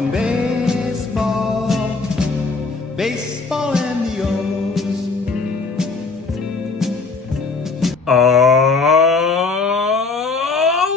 Talking baseball, baseball and the Oh,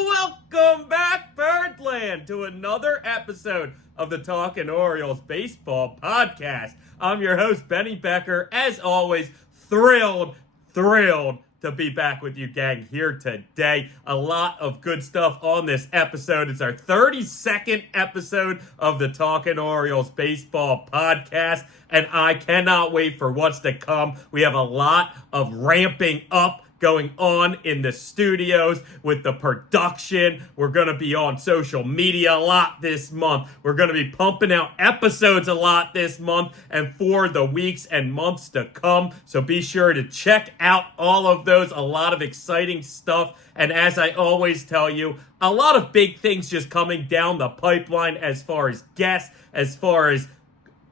welcome back, Birdland, to another episode of the Talkin Orioles Baseball Podcast. I'm your host, Benny Becker. As always, thrilled to be back with you, gang, here today. A lot of good stuff on this episode. It's our 32nd episode of the Talkin Orioles Baseball Podcast, and I cannot wait for what's to come. We have a lot of ramping up going on in the studios with the production. We're going to be on social media a lot this month. We're going to be pumping out episodes a lot this month and for the weeks and months to come. So be sure to check out all of those. A lot of exciting stuff. And as I always tell you, a lot of big things just coming down the pipeline as far as guests, as far as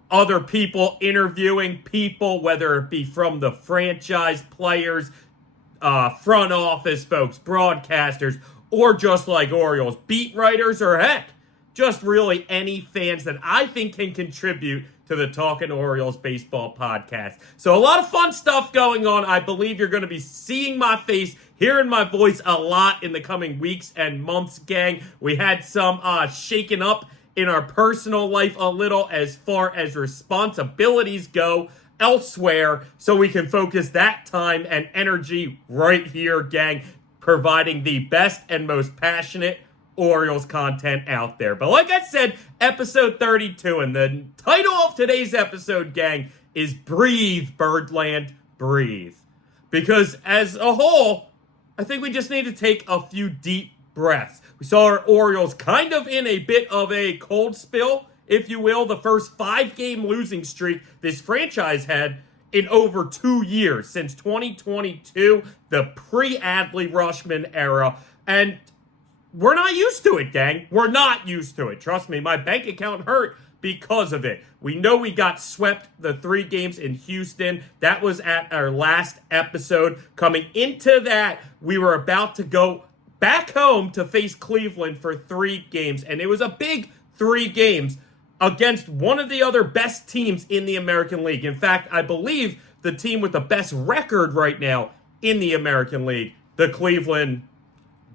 other people interviewing people, whether it be from the franchise players, front office folks, broadcasters, or just like Orioles beat writers, or heck, just really any fans that I think can contribute to the Talkin Orioles Baseball Podcast. So a lot of fun stuff going on. I believe you're going to be seeing my face, hearing my voice a lot in the coming weeks and months, gang. We had some shaking up in our personal life a little as far as responsibilities go elsewhere, so we can focus that time and energy right here, gang, providing the best and most passionate Orioles content out there. But like I said, episode 32, and the title of today's episode, gang, is Breathe, Birdland, Breathe. Because as a whole, I think we just need to take a few deep breaths. We saw our Orioles kind of in a bit of a cold spill, if you will, the first 5-game losing streak this franchise had in over 2 years, since 2022, the pre-Adley Rutschman era. And we're not used to it, gang. We're not used to it. Trust me, my bank account hurt because of it. We know we got swept the 3 games in Houston. That was at our last episode. Coming into that, we were about to go back home to face Cleveland for 3 games. And it was a big 3 games against one of the other best teams in the American League. In fact, I believe the team with the best record right now in the American League, the Cleveland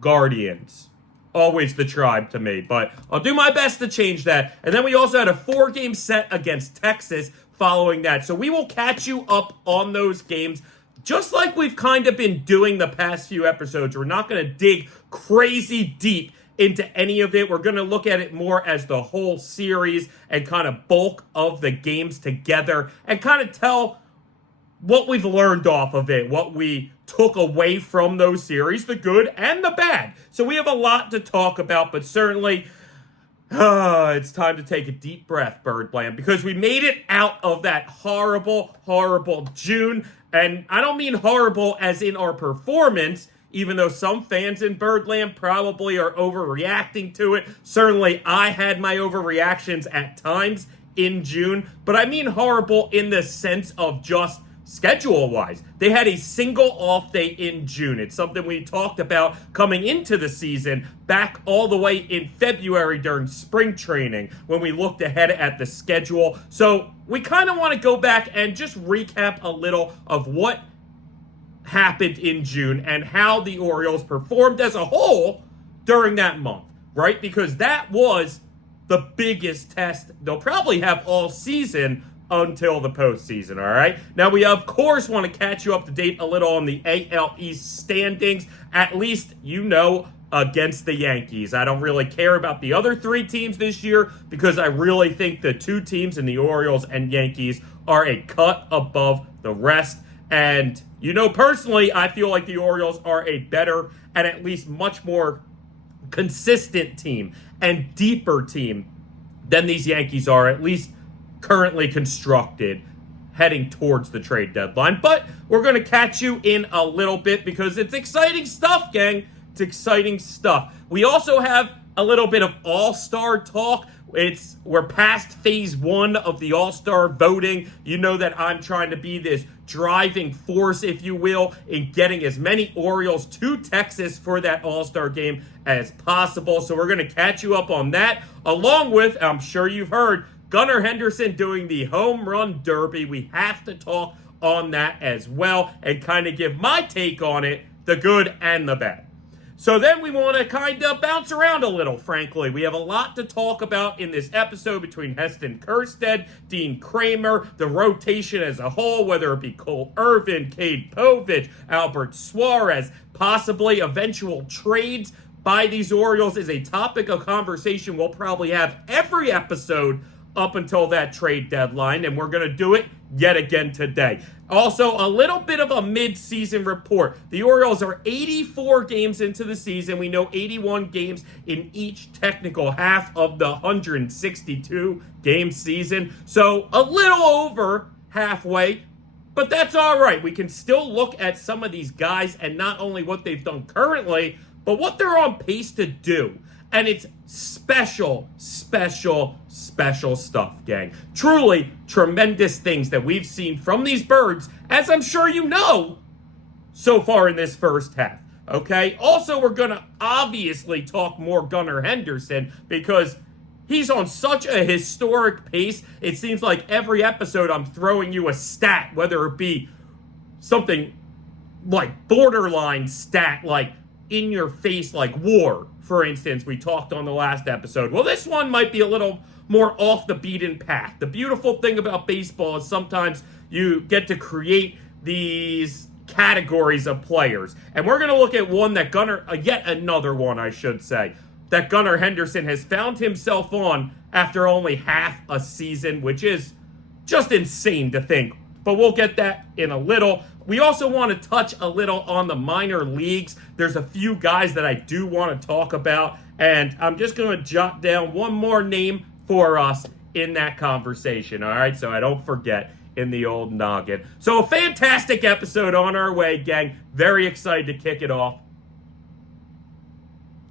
Guardians. Always the tribe to me, but I'll do my best to change that. And then we also had a 4-game set against Texas following that. So we will catch you up on those games, just like we've kind of been doing the past few episodes. We're not going to dig crazy deep into any of it. We're going to look at it more as the whole series and kind of bulk of the games together and kind of tell what we've learned off of it, what we took away from those series, the good and the bad. So we have a lot to talk about, but certainly it's time to take a deep breath, Birdland, because we made it out of that horrible June. And I don't mean horrible as in our performance, even though some fans in Birdland probably are overreacting to it. Certainly, I had my overreactions at times in June, but I mean horrible in the sense of just schedule-wise. They had a single off day in June. It's something we talked about coming into the season back all the way in February during spring training when we looked ahead at the schedule. So we kind of want to go back and just recap a little of what happened in June and how the Orioles performed as a whole during that month, right? Because that was the biggest test they'll probably have all season until the postseason, all right? Now, we, of course, want to catch you up to date a little on the AL East standings, at least, you know, against the Yankees. I don't really care about the other 3 teams this year because I really think the 2 teams in the Orioles and Yankees are a cut above the rest. And, you know, personally, I feel like the Orioles are a better and at least much more consistent team and deeper team than these Yankees are, at least currently constructed, heading towards the trade deadline. But we're going to catch you in a little bit because it's exciting stuff, gang. It's exciting stuff. We also have a little bit of all-star talk. We're past phase 1 of the all-star voting. You know that I'm trying to be this driving force, if you will, in getting as many Orioles to Texas for that all-star game as possible. So we're going to catch you up on that, along with, I'm sure you've heard, Gunnar Henderson doing the home run derby. We have to talk on that as well and kind of give my take on it, the good and the bad. So then we want to kind of bounce around a little, frankly. We have a lot to talk about in this episode between Heston Kjerstad, Dean Kremer, the rotation as a whole, whether it be Cole Irvin, Cade, Povich, Albert Suarez, possibly eventual trades by these Orioles is a topic of conversation we'll probably have every episode up until that trade deadline, and we're going to do it yet again today. Also, a little bit of a mid-season report. The Orioles are 84 games into the season. We know 81 games in each technical half of the 162-game season. So a little over halfway, but that's all right. We can still look at some of these guys and not only what they've done currently, but what they're on pace to do. And it's special stuff, gang. Truly tremendous things that we've seen from these birds, as I'm sure you know, so far in this first half. Okay? Also, we're going to obviously talk more Gunnar Henderson because he's on such a historic pace. It seems like every episode I'm throwing you a stat, whether it be something like borderline stat, like in your face, like WAR, for instance, we talked on the last episode. Well, this one might be a little more off the beaten path. The beautiful thing about baseball is sometimes you get to create these categories of players. And we're going to look at one that yet another one, I should say, that Gunnar Henderson has found himself on after only half a season, which is just insane to think. But we'll get that in a little. We also want to touch a little on the minor leagues. There's a few guys that I do want to talk about, and I'm just going to jot down one more name for us in that conversation, all right? So I don't forget in the old noggin. So a fantastic episode on our way, gang. Very excited to kick it off.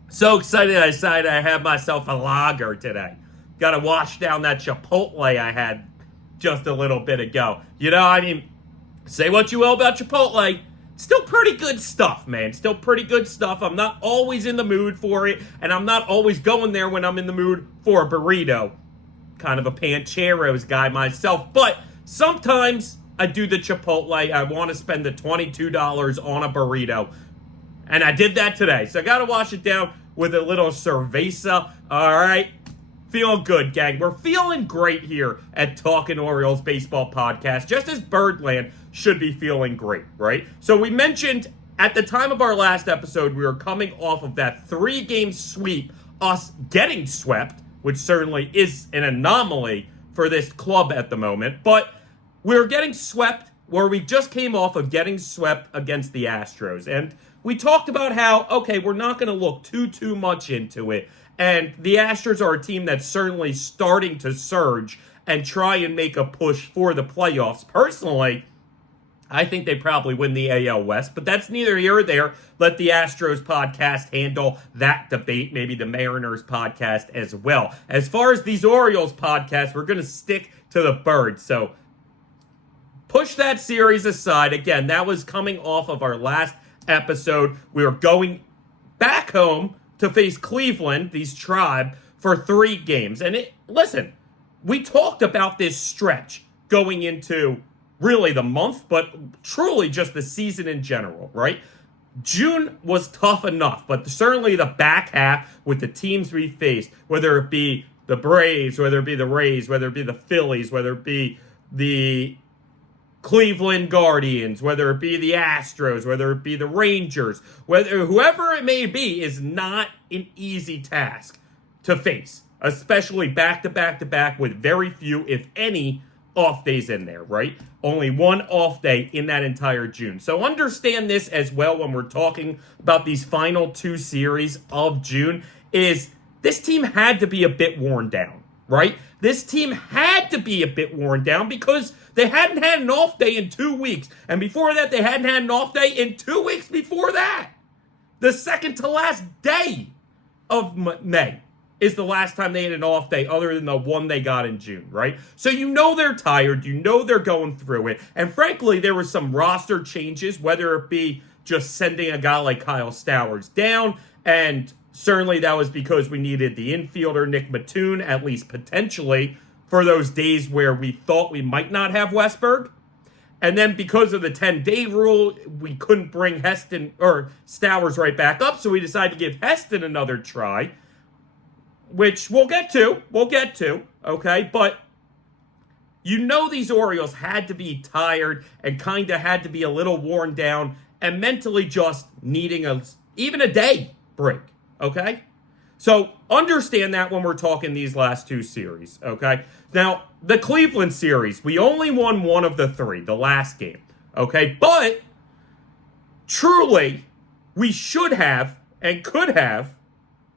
So excited I decided I had myself a lager today. Got to wash down that Chipotle I had just a little bit ago. You know, I mean, say what you will about Chipotle, still pretty good stuff, man. Still pretty good stuff. I'm not always in the mood for it, and I'm not always going there when I'm in the mood for a burrito. Kind of a Pancheros guy myself, but sometimes I do the Chipotle. I want to spend the $22 on a burrito, and I did that today. So I got to wash it down with a little cerveza. All right. Feeling good, gang. We're feeling great here at Talkin Orioles Baseball Podcast, just as Birdland should be feeling great, right? So we mentioned at the time of our last episode, we were coming off of that 3-game sweep, us getting swept, which certainly is an anomaly for this club at the moment, but we were getting swept where we just came off of getting swept against the Astros. And we talked about how, okay, we're not going to look too much into it. And the Astros are a team that's certainly starting to surge and try and make a push for the playoffs. Personally, I think they probably win the AL West, but that's neither here or there. Let the Astros podcast handle that debate, maybe the Mariners podcast as well. As far as these Orioles podcasts, we're going to stick to the Birds. So push that series aside. Again, that was coming off of our last episode. We were going back home to face Cleveland, these Tribe, for 3 games. And listen, we talked about this stretch going into really the month, but truly just the season in general, right? June was tough enough, but certainly the back half with the teams we faced, whether it be the Braves, whether it be the Rays, whether it be the Phillies, whether it be the Cleveland Guardians, whether it be the Astros, whether it be the Rangers, whoever it may be, is not an easy task to face, especially back-to-back-to-back with very few, if any, off days in there, right? Only one off day in that entire June. So understand this as well when we're talking about these final 2 series of June, is this team had to be a bit worn down, right? This team had to be a bit worn down because they hadn't had an off day in 2 weeks. And before that, they hadn't had an off day in 2 weeks before that. The second to last day of May is the last time they had an off day other than the one they got in June, right? So you know they're tired. You know they're going through it. And frankly, there was some roster changes, whether it be just sending a guy like Kyle Stowers down, and certainly that was because we needed the infielder, Nick Mattoon, at least potentially, for those days where we thought we might not have Westberg. And then because of the 10-day rule, we couldn't bring Heston or Stowers right back up, so we decided to give Heston another try, which we'll get to, okay? But you know these Orioles had to be tired and kind of had to be a little worn down and mentally just needing even a day break, okay? So understand that when we're talking these last two series, okay? Now, the Cleveland series, we only won one of the three, the last game, okay? But truly, we should have and could have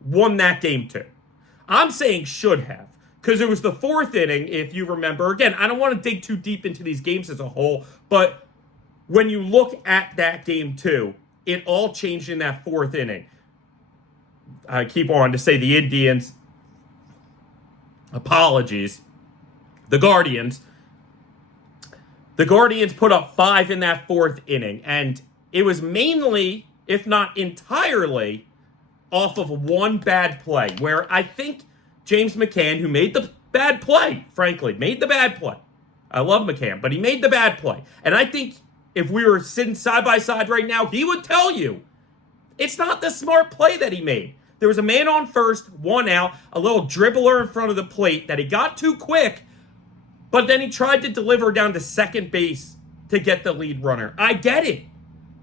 won that game too. I'm saying should have, because it was the fourth inning, if you remember. Again, I don't want to dig too deep into these games as a whole, but when you look at that game too, it all changed in that fourth inning. I keep on to say the Indians, apologies, the Guardians put up 5 in that fourth inning, and it was mainly, if not entirely, off of one bad play, where I think James McCann, who made the bad play, frankly, made the bad play. I love McCann, but he made the bad play. And I think if we were sitting side by side right now, he would tell you it's not the smart play that he made. There was a man on first, 1 out, a little dribbler in front of the plate that he got too quick, but then he tried to deliver down to second base to get the lead runner. I get it.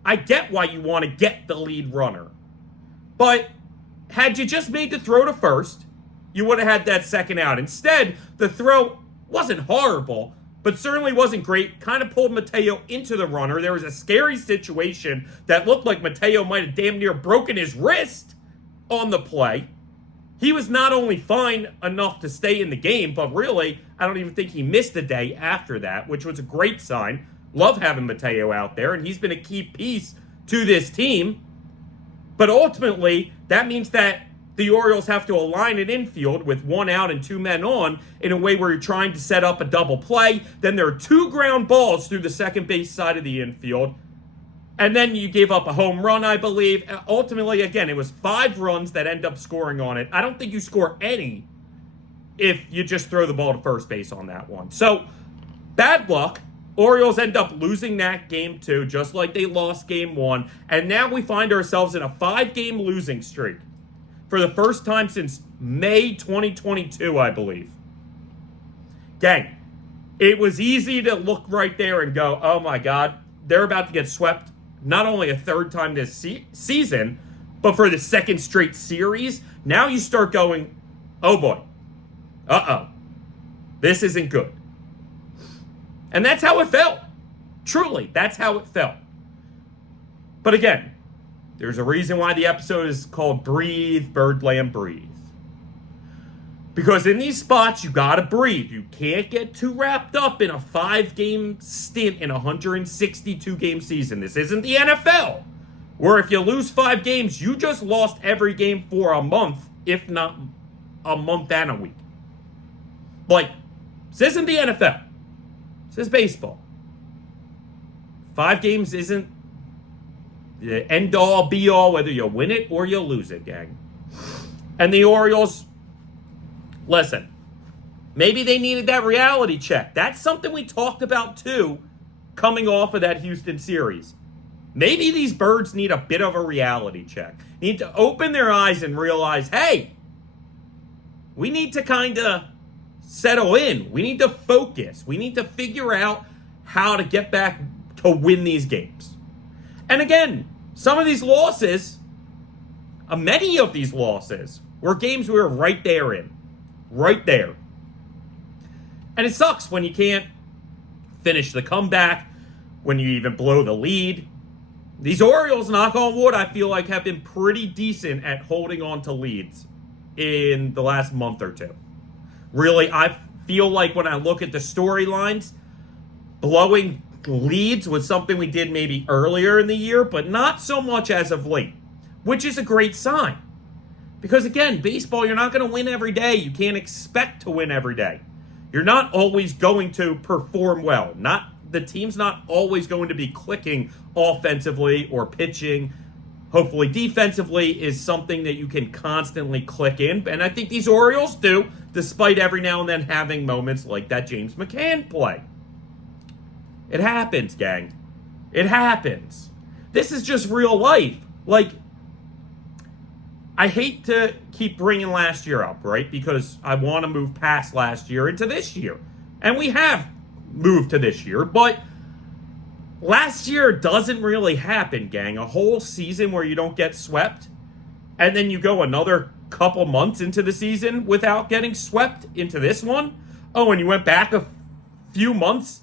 I get why you want to get the lead runner. But had you just made the throw to first, you would have had that second out. Instead, the throw wasn't horrible, but certainly wasn't great. Kind of pulled Mateo into the runner. There was a scary situation that looked like Mateo might have damn near broken his wrist on the play. He was not only fine enough to stay in the game, but really, I don't even think he missed a day after that, which was a great sign. Love having Mateo out there, and he's been a key piece to this team. But ultimately, that means that the Orioles have to align an infield with 1 out and 2 men on in a way where you're trying to set up a double play. Then there are 2 ground balls through the second base side of the infield. And then you gave up a home run, I believe. Ultimately, again, it was 5 runs that end up scoring on it. I don't think you score any if you just throw the ball to first base on that one. So, bad luck. Orioles end up losing that game too, just like they lost game 1. And now we find ourselves in a 5-game losing streak for the first time since May 2022, I believe. Gang, it was easy to look right there and go, oh my God, they're about to get swept not only a third time this season, but for the second straight series. Now you start going, oh boy, uh-oh, this isn't good. And that's how it felt. Truly, that's how it felt. But again, there's a reason why the episode is called Breathe, Birdland, Breathe. Because in these spots, you gotta breathe. You can't get too wrapped up in a 5-game stint in a 162-game season. This isn't the NFL, where if you lose 5 games, you just lost every game for a month, if not a month and a week. Like, this isn't the NFL. This is baseball. 5 games isn't the end-all, be-all, whether you win it or you lose it, gang. And the Orioles, listen, maybe they needed that reality check. That's something we talked about, too, coming off of that Houston series. Maybe these birds need a bit of a reality check. Need to open their eyes and realize, hey, we need to kind of settle in. We need to focus. We need to figure out how to get back to win these games. And again, some of these losses, many of these losses, were games we were right there in. Right there. And it sucks when you can't finish the comeback, when you even blow the lead. These Orioles, knock on wood, I feel like have been pretty decent at holding on to leads in the last month or two. Really, I feel like when I look at the storylines, blowing leads was something we did maybe earlier in the year, but not so much as of late, which is a great sign. Because again, baseball, you're not going to win every day. You can't expect to win every day. You're not always going to perform well. The team's not always going to be clicking offensively or pitching. Hopefully defensively is something that you can constantly click in. And I think these Orioles do, despite every now and then having moments like that James McCann play. It happens, gang. It happens. This is just real life. Like, I hate to keep bringing last year up, right? Because I want to move past last year into this year. And we have moved to this year, but last year doesn't really happen, gang. A whole season where you don't get swept, and then you go another couple months into the season without getting swept into this one. Oh, and you went back a few months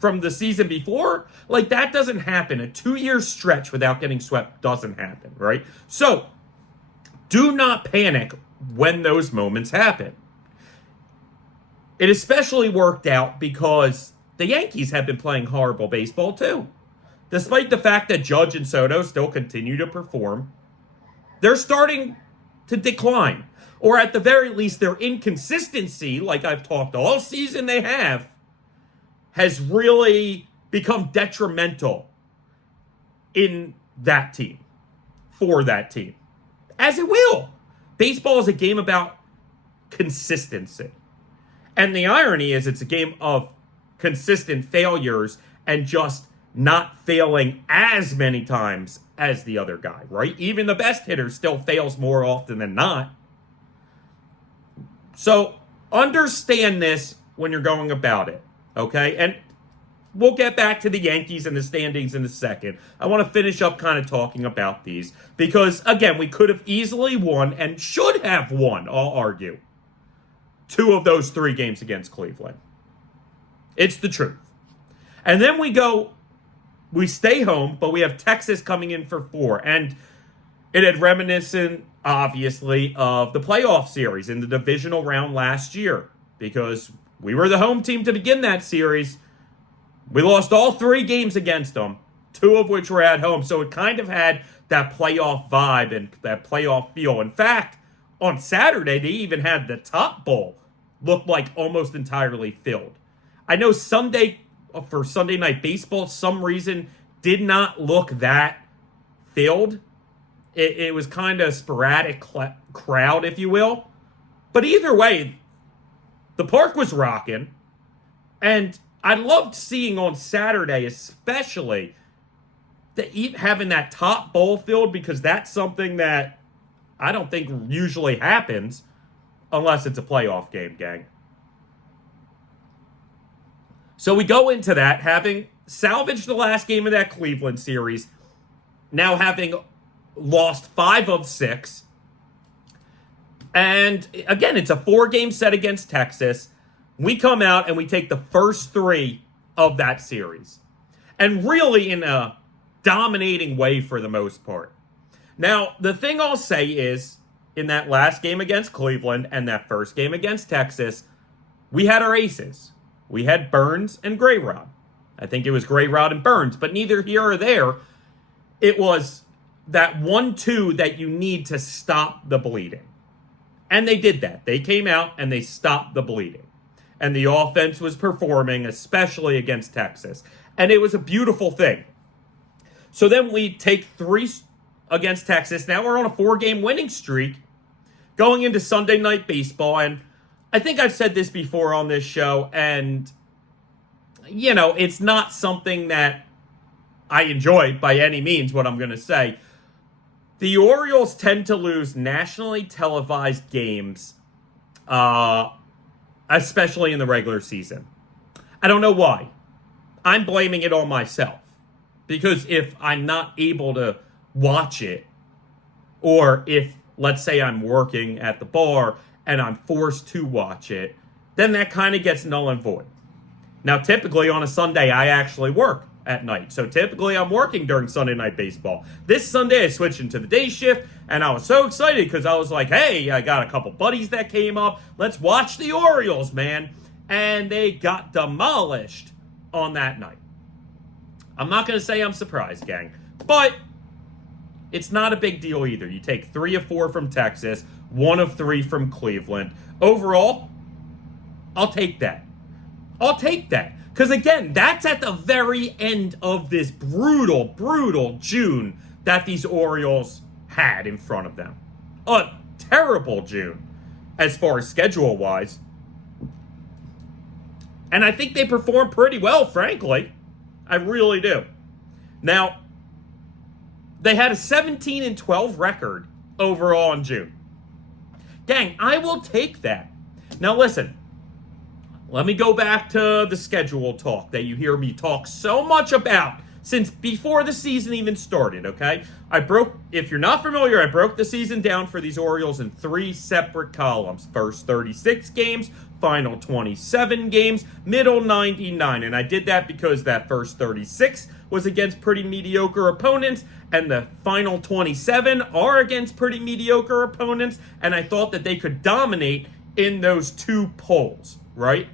from the season before? Like, that doesn't happen. A 2-year stretch without getting swept doesn't happen, right? So, do not panic when those moments happen. It especially worked out because the Yankees have been playing horrible baseball too. Despite the fact that Judge and Soto still continue to perform, they're starting to decline. Or at the very least, their inconsistency, like I've talked all season they have, has really become detrimental in that team, for that team. As it will. Baseball is a game about consistency. And the irony is it's a game of consistent failures and just not failing as many times as the other guy, right? Even the best hitter still fails more often than not. So understand this when you're going about it, okay? And we'll get back to the Yankees and the standings in a second. I want to finish up kind of talking about these because, again, we could have easily won and should have won, I'll argue, 2 of those 3 games against Cleveland. It's the truth. And then we stay home, but we have Texas coming in for 4. And it had reminiscent, obviously, of the playoff series in the divisional round last year because we were the home team to begin that series. We lost all 3 games against them, 2 of which were at home. So it kind of had that playoff vibe and that playoff feel. In fact, on Saturday, they even had the top bowl look like almost entirely filled. I know Sunday, for Sunday Night Baseball, some reason did not look that filled. It was kind of sporadic crowd, if you will. But either way, the park was rocking. And I loved seeing on Saturday, especially, having that top bowl filled because that's something that I don't think usually happens unless it's a playoff game, gang. So we go into that having salvaged the last game of that Cleveland series, now having lost 5 of 6. And again, it's a 4-game set against Texas. We come out and we take the first 3 of that series. And really in a dominating way for the most part. Now, the thing I'll say is, in that last game against Cleveland and that first game against Texas, we had our aces. We had Burns and Grayrod. I think it was Grayrod and Burns, but neither here or there. It was that 1-2 that you need to stop the bleeding. And they did that. They came out and they stopped the bleeding. And the offense was performing, especially against Texas. And it was a beautiful thing. So then we take 3 against Texas. Now we're on a 4-game winning streak going into Sunday Night Baseball. And I think I've said this before on this show. And, you know, it's not something that I enjoy by any means, what I'm going to say. The Orioles tend to lose nationally televised games, especially in the regular season. I don't know why. I'm blaming it on myself. Because if I'm not able to watch it, or if, let's say, I'm working at the bar and I'm forced to watch it, then that kind of gets null and void. Now, typically on a Sunday, I actually work at night. So typically I'm working during Sunday Night Baseball. This Sunday, I switched into the day shift, and I was so excited because I was like, hey, I got a couple buddies that came up. Let's watch the Orioles, man. And they got demolished on that night. I'm not going to say I'm surprised, gang. But It's not a big deal either. You take 3 of 4 from Texas, 1 of 3 from Cleveland. Overall, I'll take that. I'll take that. Because again, that's at the very end of this brutal, brutal June that these Orioles had in front of them. A terrible June as far as schedule-wise. And I think they performed pretty well, frankly. I really do. Now, they had a 17-12 record overall in June. Gang, I will take that. Now listen, let me go back to the schedule talk that you hear me talk so much about since before the season even started, okay? If you're not familiar, I broke the season down for these Orioles in 3 separate columns. First 36 games, final 27 games, middle 99. And I did that because that first 36 was against pretty mediocre opponents, and the final 27 are against pretty mediocre opponents, and I thought that they could dominate in those 2 polls, right?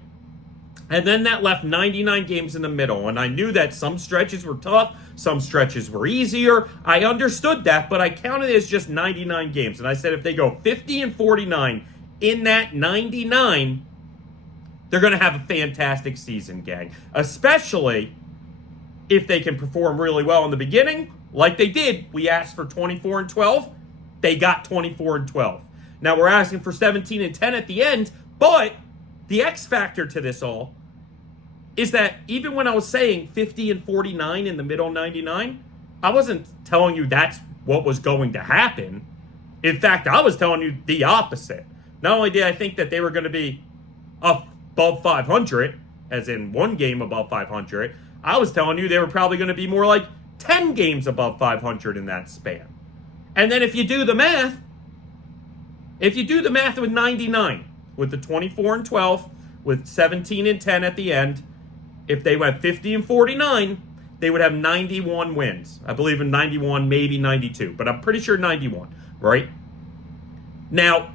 And then that left 99 games in the middle, and I knew that some stretches were tough, some stretches were easier. I understood that, but I counted it as just 99 games, and I said if they go 50-49 in that 99, they're going to have a fantastic season, gang. Especially if they can perform really well in the beginning, like they did. We asked for 24-12. They got 24-12. Now we're asking for 17-10 at the end, but the X factor to this all is that even when I was saying 50-49 in the middle 99, I wasn't telling you that's what was going to happen. In fact, I was telling you the opposite. Not only did I think that they were going to be above 500, as in 1 game above 500, I was telling you they were probably going to be more like 10 games above 500 in that span. And then if you do the math with 99, with the 24-12, with 17-10 at the end, if they went 50-49, they would have 91 wins. I believe in 91, maybe 92, but I'm pretty sure 91, right? Now,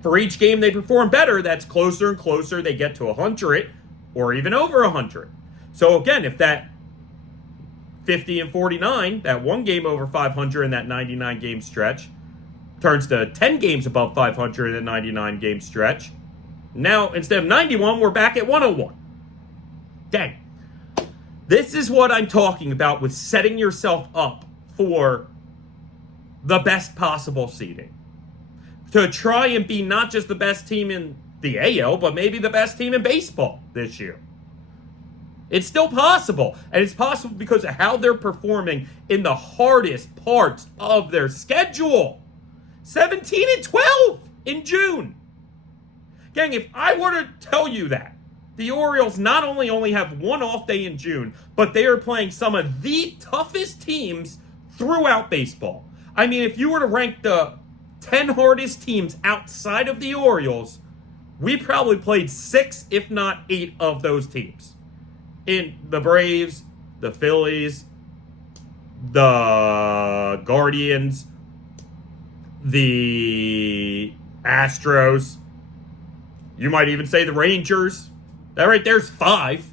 for each game they perform better, that's closer and closer they get to 100 or even over 100. So again, if that 50-49, that 1 game over 500 in that 99 game stretch, turns to 10 games above 500 in a 99 game stretch, now instead of 91, we're back at 101. Dang. This is what I'm talking about with setting yourself up for the best possible seeding. To try and be not just the best team in the AL, but maybe the best team in baseball this year. It's still possible, and it's possible because of how they're performing in the hardest parts of their schedule. 17-12 in June. Gang, if I were to tell you that the Orioles not only have 1 off day in June, but they are playing some of the toughest teams throughout baseball. I mean, if you were to rank the 10 hardest teams outside of the Orioles, we probably played 6, if not 8 of those teams. In the Braves, the Phillies, the Guardians, the Astros, you might even say the Rangers. That right there's 5.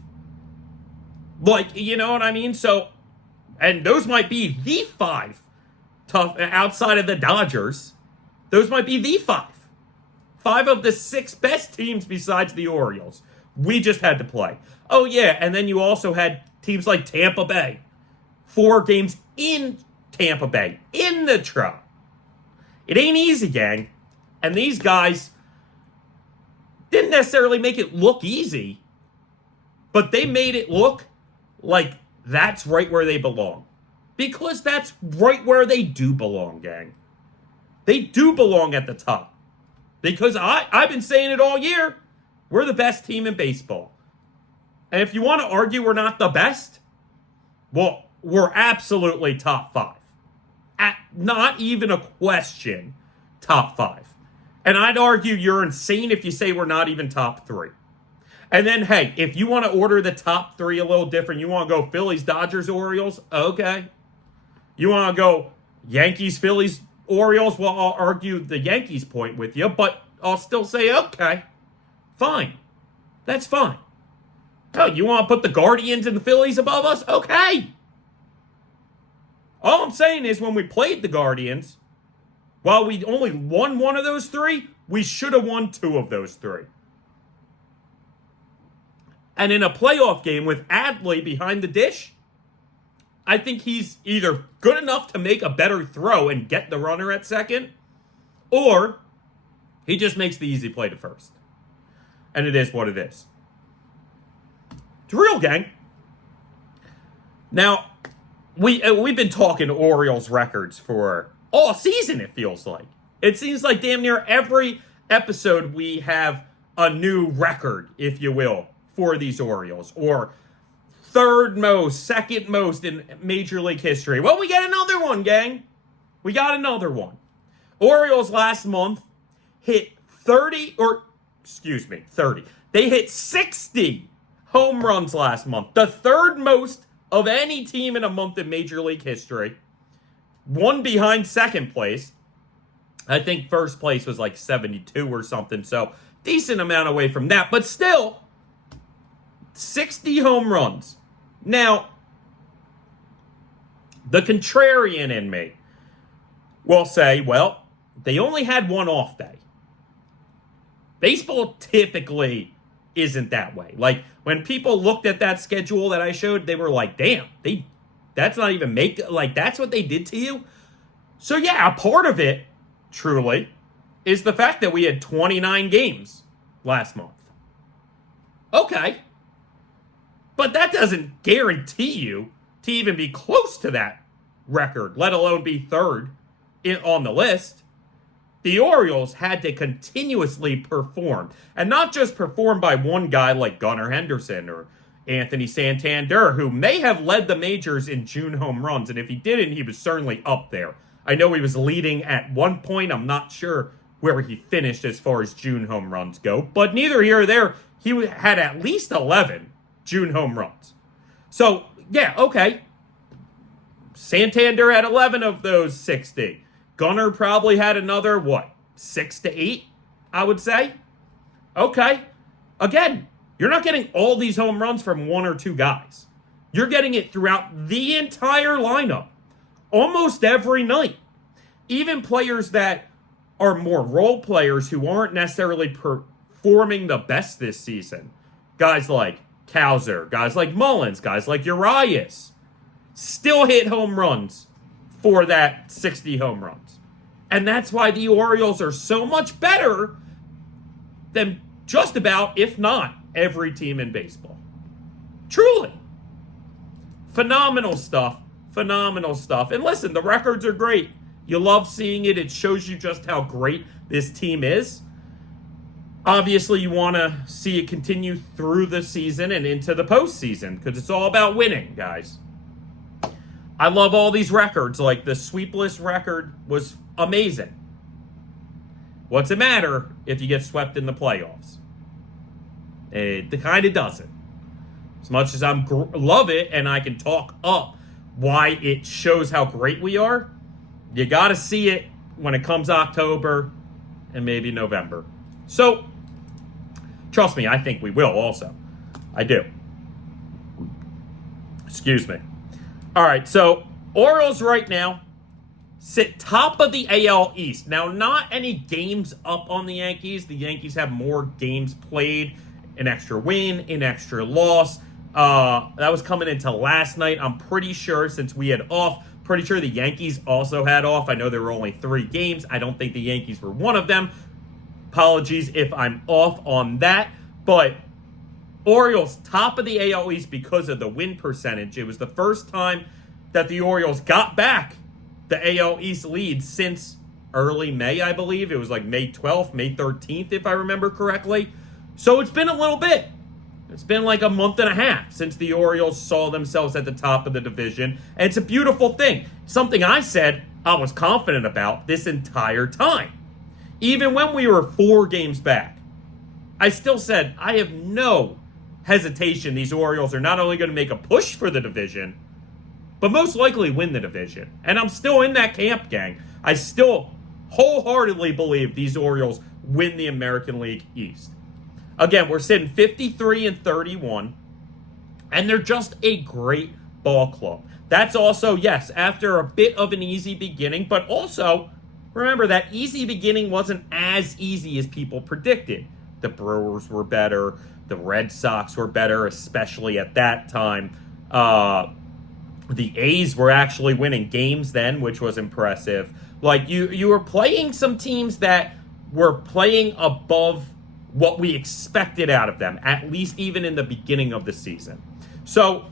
Like, you know what I mean? So, and those might be the 5 tough outside of the Dodgers. Those might be the 5. 5 of the 6 best teams besides the Orioles. We just had to play. Oh, yeah, and then you also had teams like Tampa Bay. 4 games in Tampa Bay, in the Trop. It ain't easy, gang. And these guys didn't necessarily make it look easy, but they made it look like that's right where they belong. Because that's right where they do belong, gang. They do belong at the top. Because I've been saying it all year. We're the best team in baseball. And if you want to argue we're not the best, well, we're absolutely top 5. Not even a question, top 5. And I'd argue you're insane if you say we're not even top 3. And then, hey, if you want to order the top 3 a little different, you want to go Phillies, Dodgers, Orioles, okay. You want to go Yankees, Phillies, Orioles, well, I'll argue the Yankees point with you, but I'll still say, okay, fine. That's fine. Oh, you want to put the Guardians and the Phillies above us? Okay. All I'm saying is when we played the Guardians, while we only won one of those three, we should have won two of those three. And in a playoff game with Adley behind the dish, I think he's either good enough to make a better throw and get the runner at second, or he just makes the easy play to first. And it is what it is. It's real, gang. Now, we've been talking Orioles records for all season, it feels like. It seems like damn near every episode we have a new record, if you will, for these Orioles. Or third most, second most in Major League history. Well, we got another one, gang. We got another one. Orioles last month hit 30. They hit 60 home runs last month. The third most of any team in a month in Major League history. One behind second place. I think first place was like 72 or something. So decent amount away from that. But still, 60 home runs. Now, the contrarian in me will say, well, they only had one off day. Baseball typically isn't that way. Like, when people looked at that schedule that I showed, they were like, damn, that's not even that's what they did to you? So yeah, a part of it, truly, is the fact that we had 29 games last month. Okay. But that doesn't guarantee you to even be close to that record, let alone be third on the list. The Orioles had to continuously perform. And not just perform by one guy like Gunnar Henderson or Anthony Santander, who may have led the majors in June home runs. And if he didn't, he was certainly up there. I know he was leading at one point. I'm not sure where he finished as far as June home runs go. But neither here or there, he had at least 11 June home runs. So, yeah, okay. Santander had 11 of those 60. Gunnar probably had another, 6 to 8, I would say? Okay. Again, you're not getting all these home runs from one or two guys. You're getting it throughout the entire lineup. Almost every night. Even players that are more role players who aren't necessarily performing the best this season. Guys like Cowser, guys like Mullins, guys like Urias, still hit home runs for that 60 home runs. And that's why the Orioles are so much better than just about, if not, every team in baseball. Truly. Phenomenal stuff. Phenomenal stuff. And listen, the records are great. You love seeing it. It shows you just how great this team is. Obviously, you want to see it continue through the season and into the postseason because it's all about winning, guys. I love all these records. Like the sweepless record was amazing. What's it matter if you get swept in the playoffs? It kind of doesn't. As much as I love it and I can talk up why it shows how great we are, you got to see it when it comes October and maybe November. So, trust me, I think we will also. I do. Excuse me. All right, so Orioles right now sit top of the AL East. Now, not any games up on the Yankees. The Yankees have more games played, an extra win, an extra loss. That was coming into last night. I'm pretty sure since we had off, pretty sure the Yankees also had off. I know there were only 3 games. I don't think the Yankees were one of them. Apologies if I'm off on that. But Orioles top of the AL East because of the win percentage. It was the first time that the Orioles got back the AL East lead since early May, I believe. It was like May 12th, May 13th, if I remember correctly. So it's been a little bit. It's been like a month and a half since the Orioles saw themselves at the top of the division. And it's a beautiful thing. Something I said I was confident about this entire time. Even when we were 4 games back, I still said I have no hesitation these Orioles are not only going to make a push for the division, but most likely win the division. And I'm still in that camp, gang. I still wholeheartedly believe these Orioles win the American League East. Again, we're sitting 53-31, and they're just a great ball club. That's also, yes, after a bit of an easy beginning, but also, remember, that easy beginning wasn't as easy as people predicted. The Brewers were better. The Red Sox were better, especially at that time. The A's were actually winning games then, which was impressive. Like, you were playing some teams that were playing above what we expected out of them, at least even in the beginning of the season. So,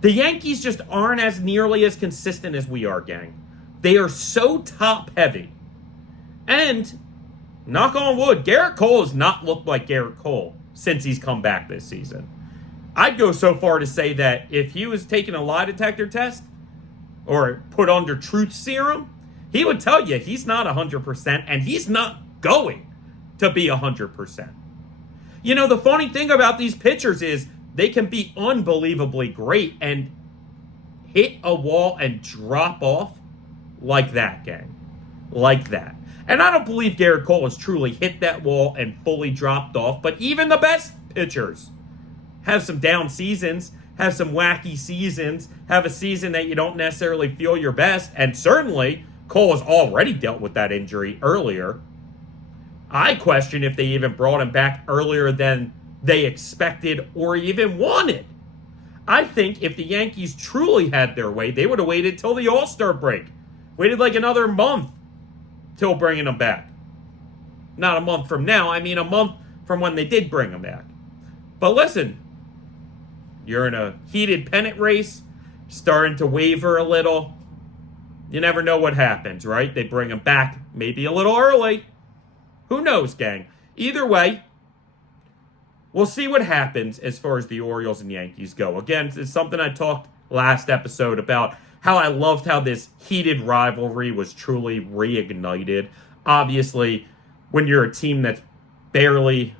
the Yankees just aren't as nearly as consistent as we are, gang. They are so top-heavy. And, knock on wood, Garrett Cole has not looked like Garrett Cole since he's come back this season. I'd go so far to say that if he was taking a lie detector test or put under truth serum, he would tell you he's not 100% and he's not going to be 100%. You know, the funny thing about these pitchers is they can be unbelievably great and hit a wall and drop off like that, gang. Like that. And I don't believe Garrett Cole has truly hit that wall and fully dropped off, but even the best pitchers have some down seasons, have some wacky seasons, have a season that you don't necessarily feel your best, and certainly Cole has already dealt with that injury earlier. I question if they even brought him back earlier than they expected or even wanted. I think if the Yankees truly had their way, they would have waited till the All-Star break. Waited like another month till bringing him back. Not a month from now, I mean a month from when they did bring him back. But listen, you're in a heated pennant race, starting to waver a little. You never know what happens, right? They bring him back maybe a little early. Who knows, gang? Either way, we'll see what happens as far as the Orioles and Yankees go. Again, it's something I talked last episode about how I loved how this heated rivalry was truly reignited. Obviously, when you're a team that's barely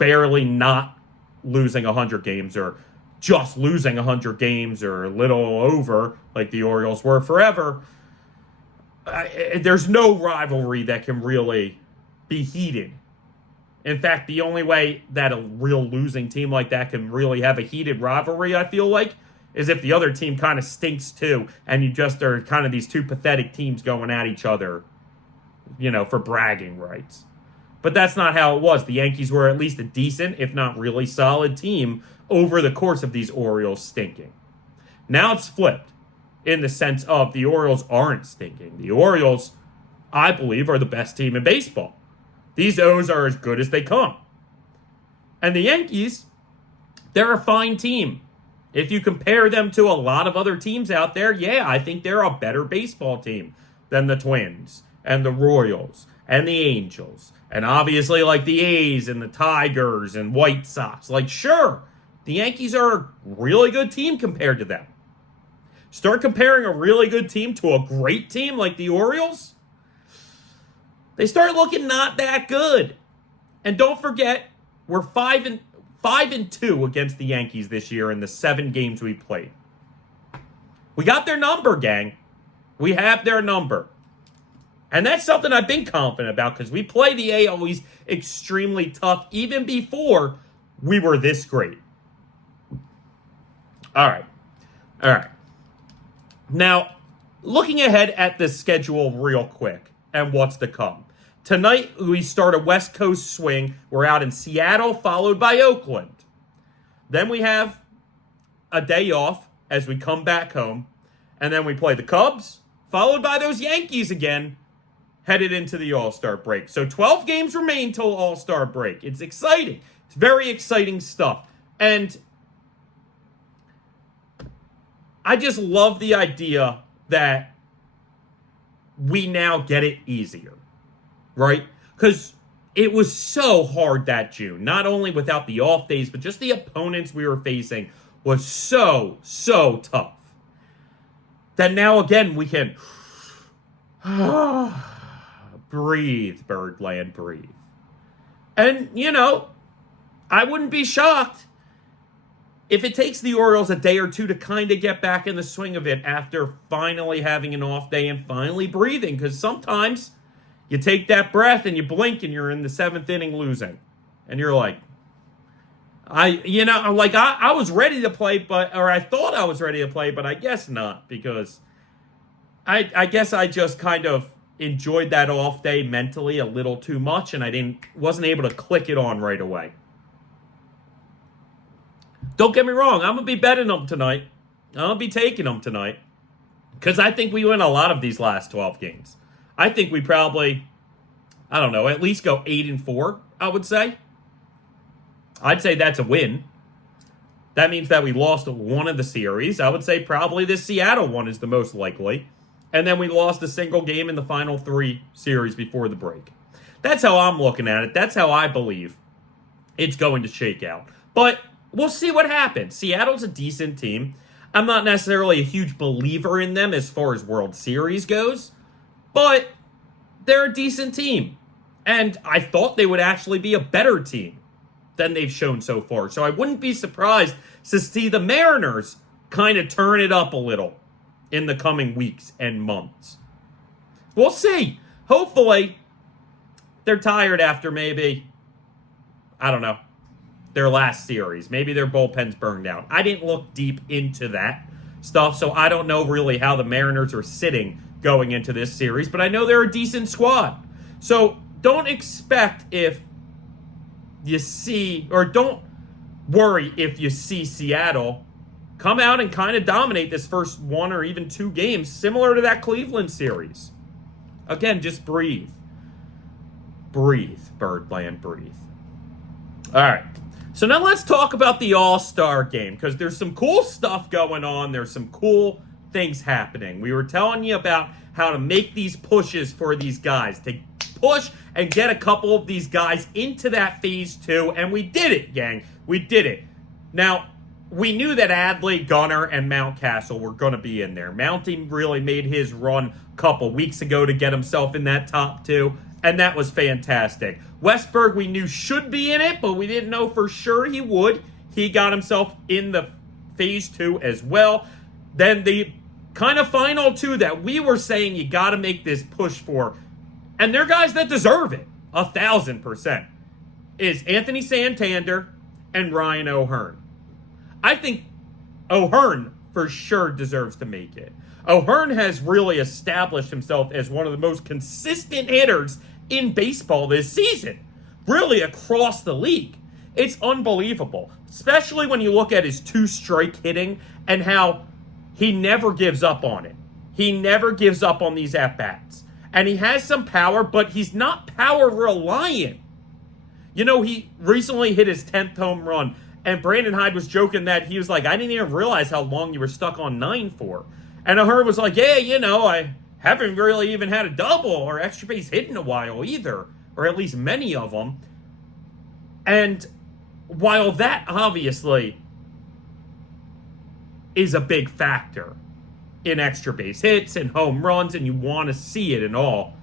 not losing 100 games or just losing 100 games or a little over like the Orioles were forever, there's no rivalry that can really be heated. In fact, the only way that a real losing team like that can really have a heated rivalry, I feel like, is if the other team kind of stinks too, and you just are kind of these two pathetic teams going at each other, you know, for bragging rights. But that's not how it was. The Yankees were at least a decent, if not really solid team over the course of these Orioles stinking. Now it's flipped in the sense of the Orioles aren't stinking. The Orioles, I believe, are the best team in baseball. These O's are as good as they come. And the Yankees, they're a fine team. If you compare them to a lot of other teams out there, yeah, I think they're a better baseball team than the Twins and the Royals and the Angels. And obviously, like the A's and the Tigers and White Sox. Like, sure, the Yankees are a really good team compared to them. Start comparing a really good team to a great team like the Orioles, they start looking not that good. And don't forget, we're 5-2 against the Yankees this year in the 7 games we played. We got their number, gang. We have their number. And that's something I've been confident about because we play the AL East extremely tough even before we were this great. All right. Now, looking ahead at the schedule real quick and what's to come. Tonight, we start a West Coast swing. We're out in Seattle, followed by Oakland. Then we have a day off as we come back home. And then we play the Cubs, followed by those Yankees again, headed into the All-Star break. So 12 games remain till All-Star break. It's exciting. It's very exciting stuff. And I just love the idea that we now get it easier, right? Because it was so hard that June. Not only without the off days, but just the opponents we were facing was so tough. That now, again, we can breathe, Birdland, breathe. And, you know, I wouldn't be shocked if it takes the Orioles a day or two to kind of get back in the swing of it after finally having an off day and finally breathing. Because sometimes you take that breath and you blink and you're in the 7th inning losing. And you're like, I was ready to play, or I thought I was ready to play, but I guess not, because I guess I just kind of enjoyed that off day mentally a little too much, and I wasn't able to click it on right away. Don't get me wrong, I'm going to be betting them tonight. I'm going to be taking them tonight, because I think we win a lot of these last 12 games. I think we probably, at least go 8-4, I would say. I'd say that's a win. That means that we lost one of the series. I would say probably the Seattle one is the most likely. And then we lost a single game in the final 3 series before the break. That's how I'm looking at it. That's how I believe it's going to shake out. But we'll see what happens. Seattle's a decent team. I'm not necessarily a huge believer in them as far as World Series goes, but they're a decent team. And I thought they would actually be a better team than they've shown so far. So I wouldn't be surprised to see the Mariners kind of turn it up a little in the coming weeks and months. We'll see. Hopefully, they're tired after maybe, their last series. Maybe their bullpen's burned down. I didn't look deep into that stuff, so I don't know really how the Mariners are sitting going into this series, but I know they're a decent squad. So don't expect if you see, or don't worry if you see Seattle come out and kind of dominate this first 1 or even 2 games, similar to that Cleveland series. Again, just breathe. Breathe, Birdland, breathe. All right. So now let's talk about the All-Star game, because there's some cool stuff going on. There's some cool things happening. We were telling you about how to make these pushes for these guys, to push and get a couple of these guys into that phase 2, and we did it, gang. We did it. Now, we knew that Adley, Gunnar, and Mountcastle were going to be in there. Mounting really made his run a couple weeks ago to get himself in that top 2, and that was fantastic. Westberg, we knew should be in it, but we didn't know for sure he would. He got himself in the phase 2 as well. Then the kind of final 2 that we were saying you got to make this push for, and they're guys that deserve it, 1,000%, is Anthony Santander and Ryan O'Hearn. I think O'Hearn for sure deserves to make it. O'Hearn has really established himself as one of the most consistent hitters in baseball this season, really across the league. It's unbelievable, especially when you look at his 2-strike hitting and how he never gives up on it. He never gives up on these at-bats. And he has some power, but he's not power reliant. He recently hit his 10th home run, and Brandon Hyde was joking that he was like, I didn't even realize how long you were stuck on 9 for. And O'Hearn was like, yeah, I haven't really even had a double or extra base hit in a while either, or at least many of them. And while that obviously is a big factor in extra base hits and home runs, and you want to see it and all,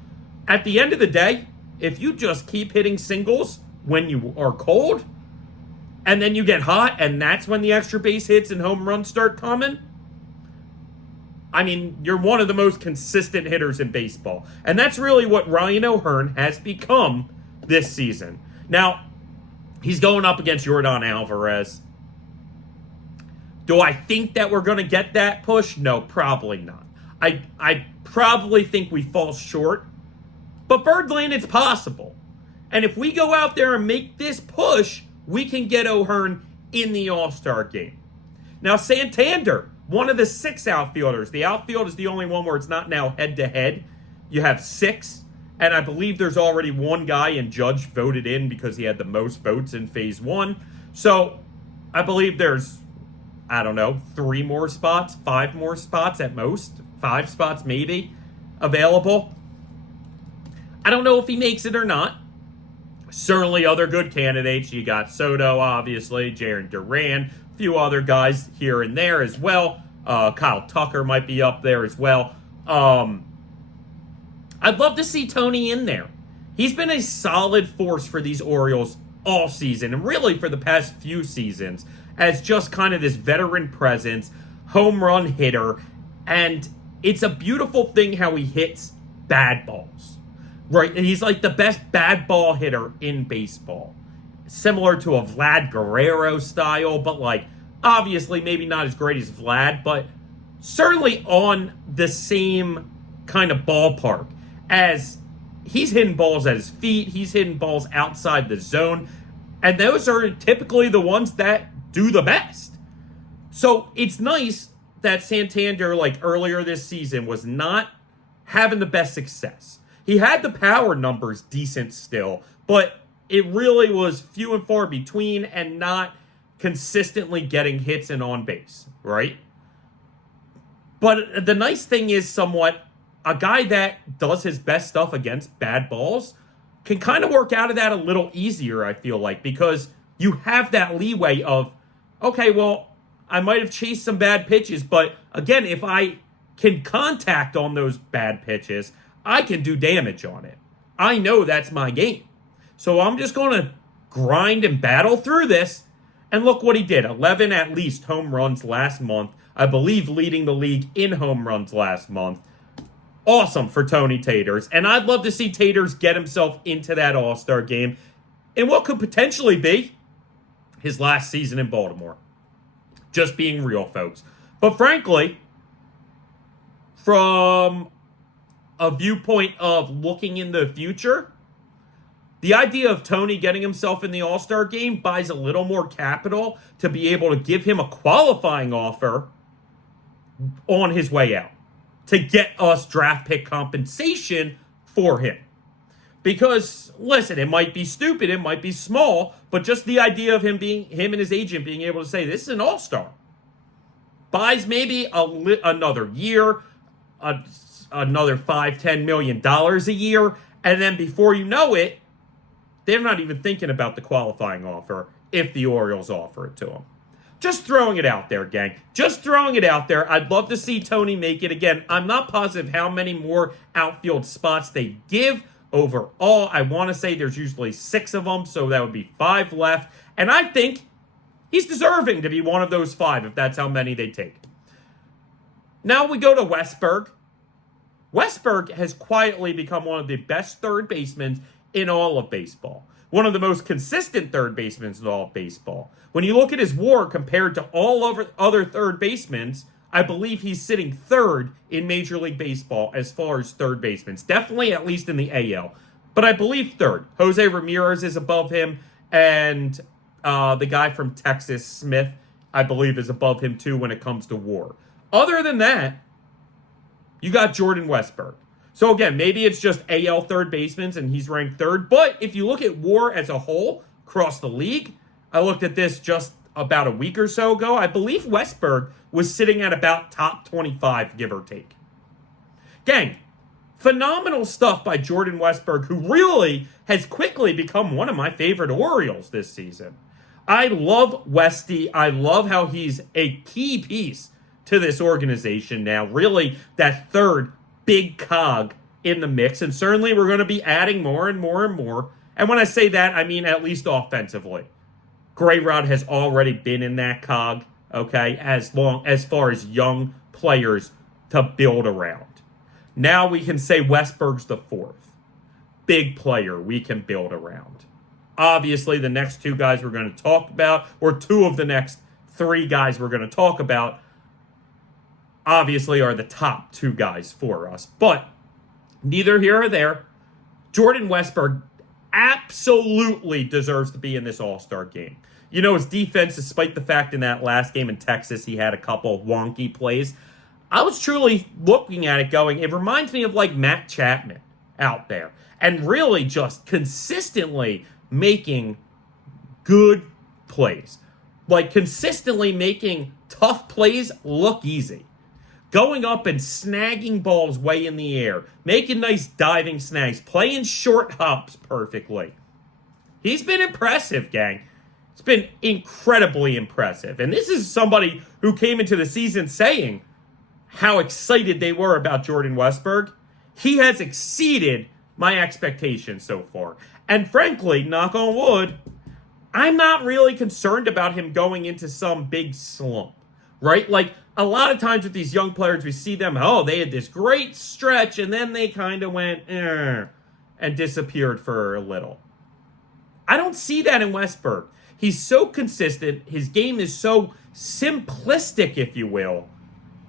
at the end of the day, if you just keep hitting singles when you are cold, and then you get hot, and that's when the extra base hits and home runs start coming, you're one of the most consistent hitters in baseball. And that's really what Ryan O'Hearn has become this season. Now, he's going up against Yordan Alvarez. Do I think that we're going to get that push? No, probably not. I probably think we fall short. But Birdland, it's possible. And if we go out there and make this push, we can get O'Hearn in the All-Star game. Now, Santander, one of the 6 outfielders. The outfield is the only one where it's not now head-to-head. You have 6, and I believe there's already 1 guy, and Judge voted in because he had the most votes in Phase 1. So, I believe there's, 3 more spots, 5 more spots at most, 5 spots maybe, available. I don't know if he makes it or not. Certainly other good candidates. You got Soto, obviously, Jaron Duran, a few other guys here and there as well. Kyle Tucker might be up there as well. I'd love to see Tony in there. He's been a solid force for these Orioles all season, and really for the past few seasons, as just kind of this veteran presence, home run hitter, and it's a beautiful thing how he hits bad balls. Right, and he's like the best bad ball hitter in baseball. similar to a Vlad Guerrero style, but like obviously maybe not as great as Vlad, but certainly on the same kind of ballpark as he's hitting balls at his feet, he's hitting balls outside the zone, and those are typically the ones that do the best. So it's nice that Santander, like earlier this season, was not having the best success. He had the power numbers decent still, but it really was few and far between and not consistently getting hits and on base, right? But the nice thing is somewhat, a guy that does his best stuff against bad balls can kind of work out of that a little easier, I feel like, because you have that leeway of, okay, well, I might have chased some bad pitches, but again, if I can contact on those bad pitches, I can do damage on it. I know that's my game. So I'm just going to grind and battle through this. And look what he did. 11 at least home runs last month. I believe leading the league in home runs last month. Awesome for Tony Taters. And I'd love to see Taters get himself into that All-Star game in what could potentially be his last season in Baltimore. Just being real, folks. But frankly, from a viewpoint of looking in the future, the idea of Tony getting himself in the All-Star game buys a little more capital to be able to give him a qualifying offer on his way out to get us draft pick compensation for him. Because, listen, it might be stupid, it might be small, but just the idea of him and his agent being able to say, this is an all-star. Buys maybe another year, another $5-10 million a year, and then before you know it, they're not even thinking about the qualifying offer if the Orioles offer it to them. Just throwing it out there, gang. Just throwing it out there. I'd love to see Tony make it again. I'm not positive how many more outfield spots they give overall. I want to say there's usually 6 of them, so that would be 5 left. And I think he's deserving to be one of those 5, if that's how many they take. Now we go to Westberg. Westberg has quietly become one of the best third basemen in all of baseball. One of the most consistent third basemen in all of baseball. When you look at his WAR compared to all other third basemen, I believe he's sitting third in Major League Baseball as far as third basemen. Definitely at least in the AL. But I believe third. Jose Ramirez is above him, and the guy from Texas, Smith, I believe is above him too when it comes to WAR. Other than that, you got Jordan Westberg. So again, maybe it's just AL third basemen and he's ranked third. But if you look at WAR as a whole across the league, I looked at this just about a week or so ago. I believe Westberg was sitting at about top 25, give or take. Gang, phenomenal stuff by Jordan Westberg, who really has quickly become one of my favorite Orioles this season. I love Westy. I love how he's a key piece to this organization now. Really, that third big cog in the mix. And certainly we're going to be adding more and more and more. And when I say that, I mean at least offensively. Grayrod has already been in that cog, okay, as far as young players to build around. Now we can say Westberg's the 4th. Big player we can build around. Obviously, the next 2 guys we're going to talk about, or 2 of the next 3 guys we're going to talk about, obviously are the top 2 guys for us. But neither here or there. Jordan Westberg absolutely deserves to be in this All-Star game. You know, his defense, despite the fact in that last game in Texas he had a couple of wonky plays, I was truly looking at it going, it reminds me of like Matt Chapman out there. And really just consistently making good plays. Like consistently making tough plays look easy. Going up and snagging balls way in the air. Making nice diving snags. Playing short hops perfectly. He's been impressive, gang. It's been incredibly impressive. And this is somebody who came into the season saying how excited they were about Jordan Westberg. He has exceeded my expectations so far. And frankly, knock on wood, I'm not really concerned about him going into some big slump. Right? Like, a lot of times with these young players, we see them, they had this great stretch, and then they kind of went, and disappeared for a little. I don't see that in Westberg. He's so consistent. His game is so simplistic, if you will,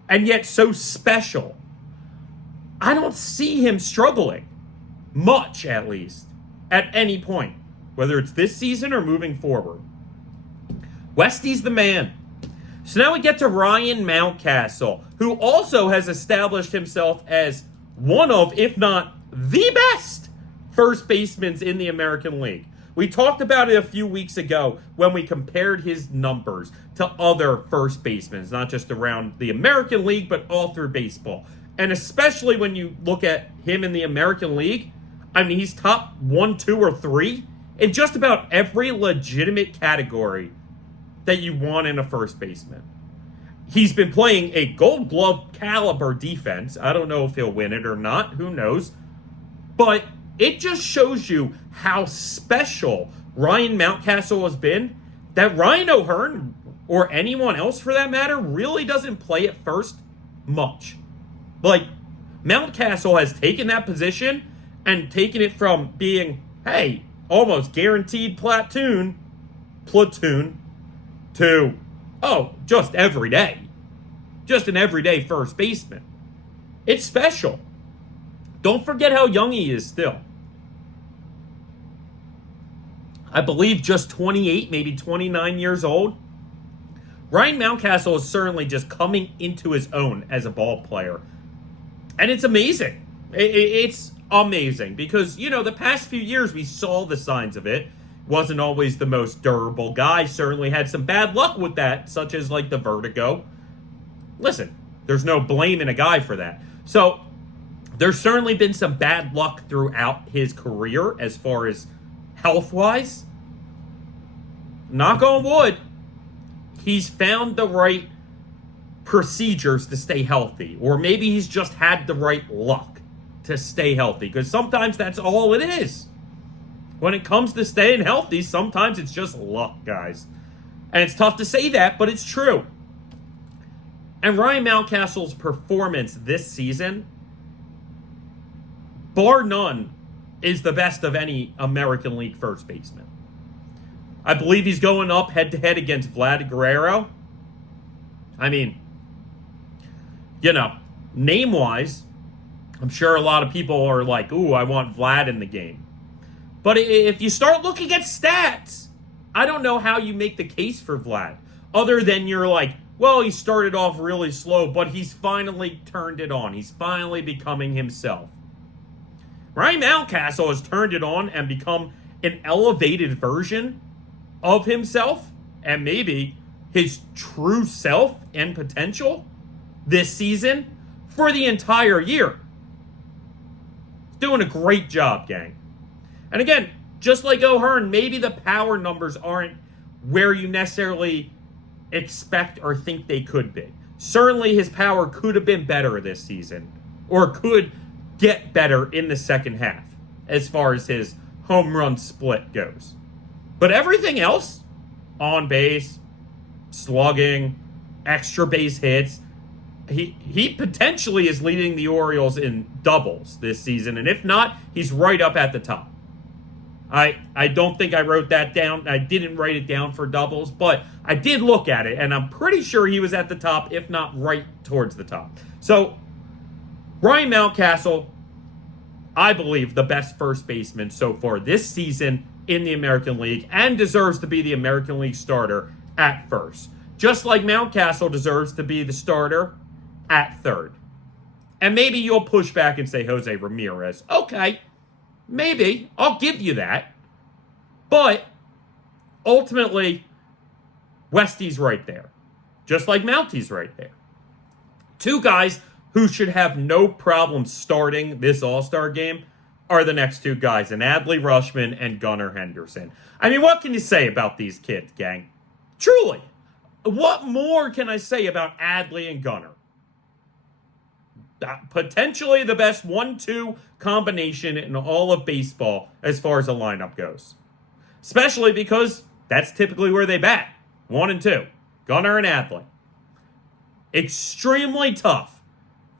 and yet so special. I don't see him struggling, much at least, at any point, whether it's this season or moving forward. Westy's the man. So now we get to Ryan Mountcastle, who also has established himself as one of, if not the best, first basemen in the American League. We talked about it a few weeks ago when we compared his numbers to other first basemen, not just around the American League, but all through baseball. And especially when you look at him in the American League, I mean, he's top 1, 2, or 3 in just about every legitimate category that you want in a first baseman. He's been playing a Gold Glove caliber defense. I don't know if he'll win it or not. Who knows? But it just shows you how special Ryan Mountcastle has been, that Ryan O'Hearn, or anyone else for that matter, really doesn't play at first much. Like, Mountcastle has taken that position and taken it from being, hey, almost guaranteed platoon, to, oh, just every day. Just an everyday first baseman. It's special. Don't forget how young he is still. I believe just 28, maybe 29 years old. Ryan Mountcastle is certainly just coming into his own as a ball player. And it's amazing. It's amazing because, you know, the past few years we saw the signs of it. Wasn't always the most durable guy. Certainly had some bad luck with that, such as like the vertigo. Listen, there's no blame in a guy for that. So there's certainly been some bad luck throughout his career as far as health-wise. Knock on wood, he's found the right procedures to stay healthy. Or maybe he's just had the right luck to stay healthy. Because sometimes that's all it is. When it comes to staying healthy, sometimes it's just luck, guys. And it's tough to say that, but it's true. And Ryan Mountcastle's performance this season, bar none, is the best of any American League first baseman. I believe he's going up head-to-head against Vlad Guerrero. I mean, you know, name-wise, I'm sure a lot of people are like, ooh, I want Vlad in the game. But if you start looking at stats, I don't know how you make the case for Vlad. Other than you're like, well, he started off really slow, but he's finally turned it on. He's finally becoming himself. Ryan Mountcastle has turned it on and become an elevated version of himself and maybe his true self and potential this season for the entire year. He's doing a great job, gang. And again, just like O'Hearn, maybe the power numbers aren't where you necessarily expect or think they could be. Certainly his power could have been better this season, or could get better in the second half as far as his home run split goes. But everything else, on base, slugging, extra base hits, he potentially is leading the Orioles in doubles this season. And if not, he's right up at the top. I don't think I wrote that down. I didn't write it down for doubles, but I did look at it, and I'm pretty sure he was at the top, if not right towards the top. So, Ryan Mountcastle, I believe, the best first baseman so far this season in the American League, and deserves to be the American League starter at first. Just like Mountcastle deserves to be the starter at third. And maybe you'll push back and say Jose Ramirez. Okay, maybe. I'll give you that. But ultimately, Westy's right there. Just like Mounty's right there. Two guys who should have no problem starting this All-Star game are the next two guys, and Adley Rutschman and Gunnar Henderson. I mean, what can you say about these kids, gang? Truly, what more can I say about Adley and Gunnar? Potentially the best 1-2 combination in all of baseball as far as a lineup goes. Especially because that's typically where they bat. 1 and 2. Gunnar and Adley. Extremely tough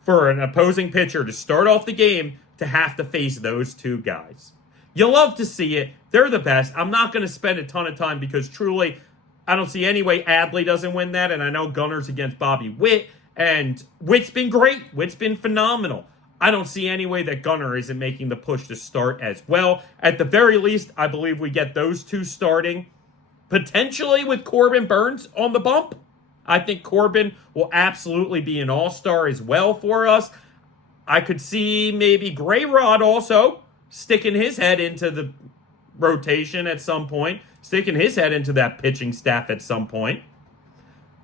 for an opposing pitcher to start off the game to have to face those two guys. You love to see it. They're the best. I'm not going to spend a ton of time because truly, I don't see any way Adley doesn't win that. And I know Gunnar's against Bobby Witt. And Witt's been great. Witt's been phenomenal. I don't see any way that Gunnar isn't making the push to start as well. At the very least, I believe we get those two starting. Potentially with Corbin Burns on the bump. I think Corbin will absolutely be an all-star as well for us. I could see maybe Gray Rod also sticking his head into the rotation at some point. Sticking his head into that pitching staff at some point.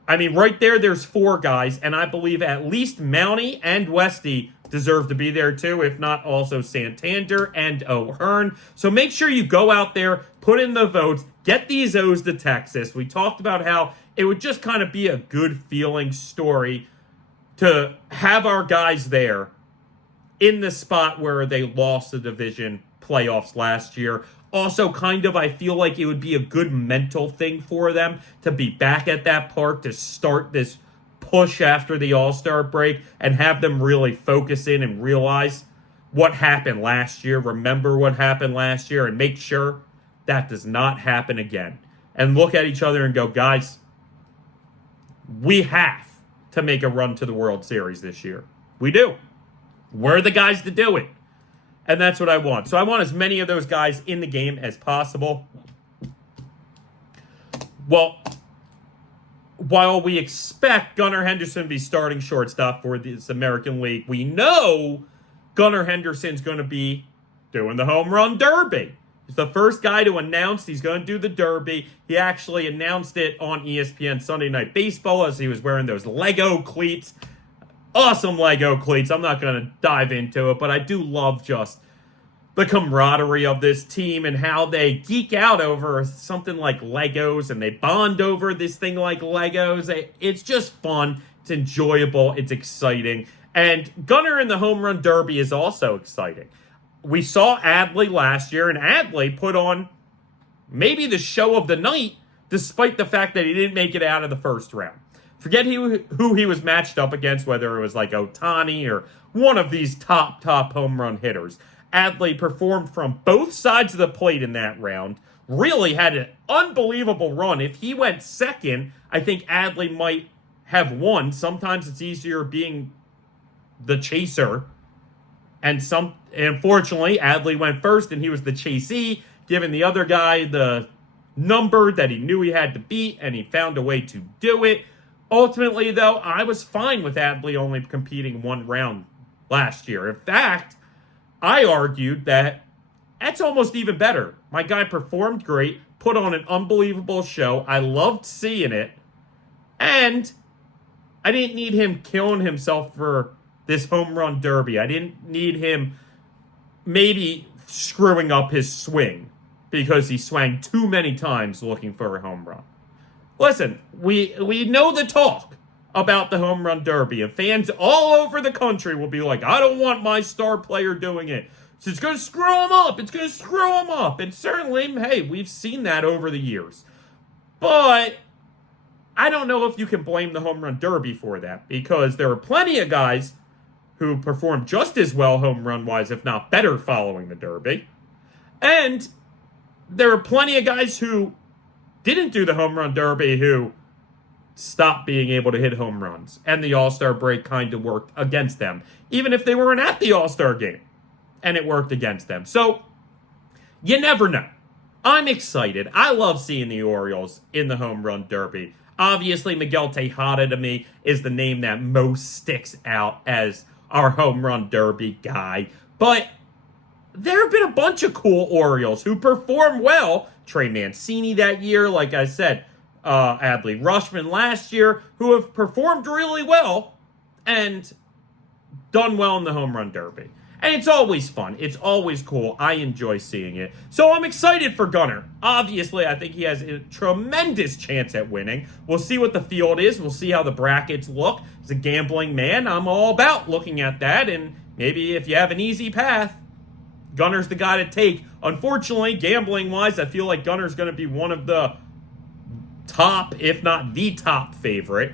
I mean, right there's 4 guys, and I believe at least Mountie and Westy deserve to be there too, if not also Santander and O'Hearn. So make sure you go out there, put in the votes, get these O's to Texas. We talked about how it would just kind of be a good feeling story to have our guys there in the spot where they lost the division playoffs last year. Also, kind of, I feel like it would be a good mental thing for them to be back at that park to start this push after the All-Star break and have them really focus in and realize what happened last year, remember what happened last year, and make sure that does not happen again. And look at each other and go, guys, we have to make a run to the World Series this year. We do. We're the guys to do it. And that's what I want. So I want as many of those guys in the game as possible. Well, while we expect Gunnar Henderson to be starting shortstop for this American League, we know Gunnar Henderson's going to be doing the home run derby. He's the first guy to announce he's going to do the derby. He actually announced it on ESPN Sunday Night Baseball as he was wearing those Lego cleats. Awesome Lego cleats. I'm not going to dive into it, but I do love just the camaraderie of this team and how they geek out over something like Legos and they bond over this thing like Legos. It's just fun. It's enjoyable. It's exciting. And Gunnar in the home run derby is also exciting. We saw Adley last year, and Adley put on maybe the show of the night despite the fact that he didn't make it out of the first round. Forget who he was matched up against, whether it was like Ohtani or one of these top home run hitters. Adley performed from both sides of the plate in that round. Really had an unbelievable run. If he went second, I think Adley might have won. Sometimes it's easier being the chaser. And unfortunately, Adley went first and he was the chasee, giving the other guy the number that he knew he had to beat, and he found a way to do it. Ultimately, though, I was fine with Adley only competing one round last year. In fact, I argued that that's almost even better. My guy performed great, put on an unbelievable show. I loved seeing it. And I didn't need him killing himself for this home run derby. I didn't need him maybe screwing up his swing because he swung too many times looking for a home run. Listen, we know the talk about the home run derby, and fans all over the country will be like, I don't want my star player doing it. So it's going to screw him up. It's going to screw him up. And certainly, hey, we've seen that over the years. But I don't know if you can blame the home run derby for that, because there are plenty of guys who performed just as well home run-wise, if not better, following the derby. And there are plenty of guys who didn't do the home run derby who stopped being able to hit home runs. And the All-Star break kind of worked against them, even if they weren't at the All-Star game. And it worked against them. So, you never know. I'm excited. I love seeing the Orioles in the home run derby. Obviously, Miguel Tejada to me is the name that most sticks out as our home run derby guy. But there have been a bunch of cool Orioles who perform well. Trey Mancini that year, like I said, Adley Rutschman last year, who have performed really well and done well in the home run derby. And it's always fun. It's always cool. I enjoy seeing it. So I'm excited for Gunnar. Obviously, I think he has a tremendous chance at winning. We'll see what the field is. We'll see how the brackets look. As a gambling man, I'm all about looking at that. And maybe if you have an easy path, Gunnar's the guy to take. Unfortunately, gambling-wise, I feel like Gunnar's going to be one of the top, if not the top favorite.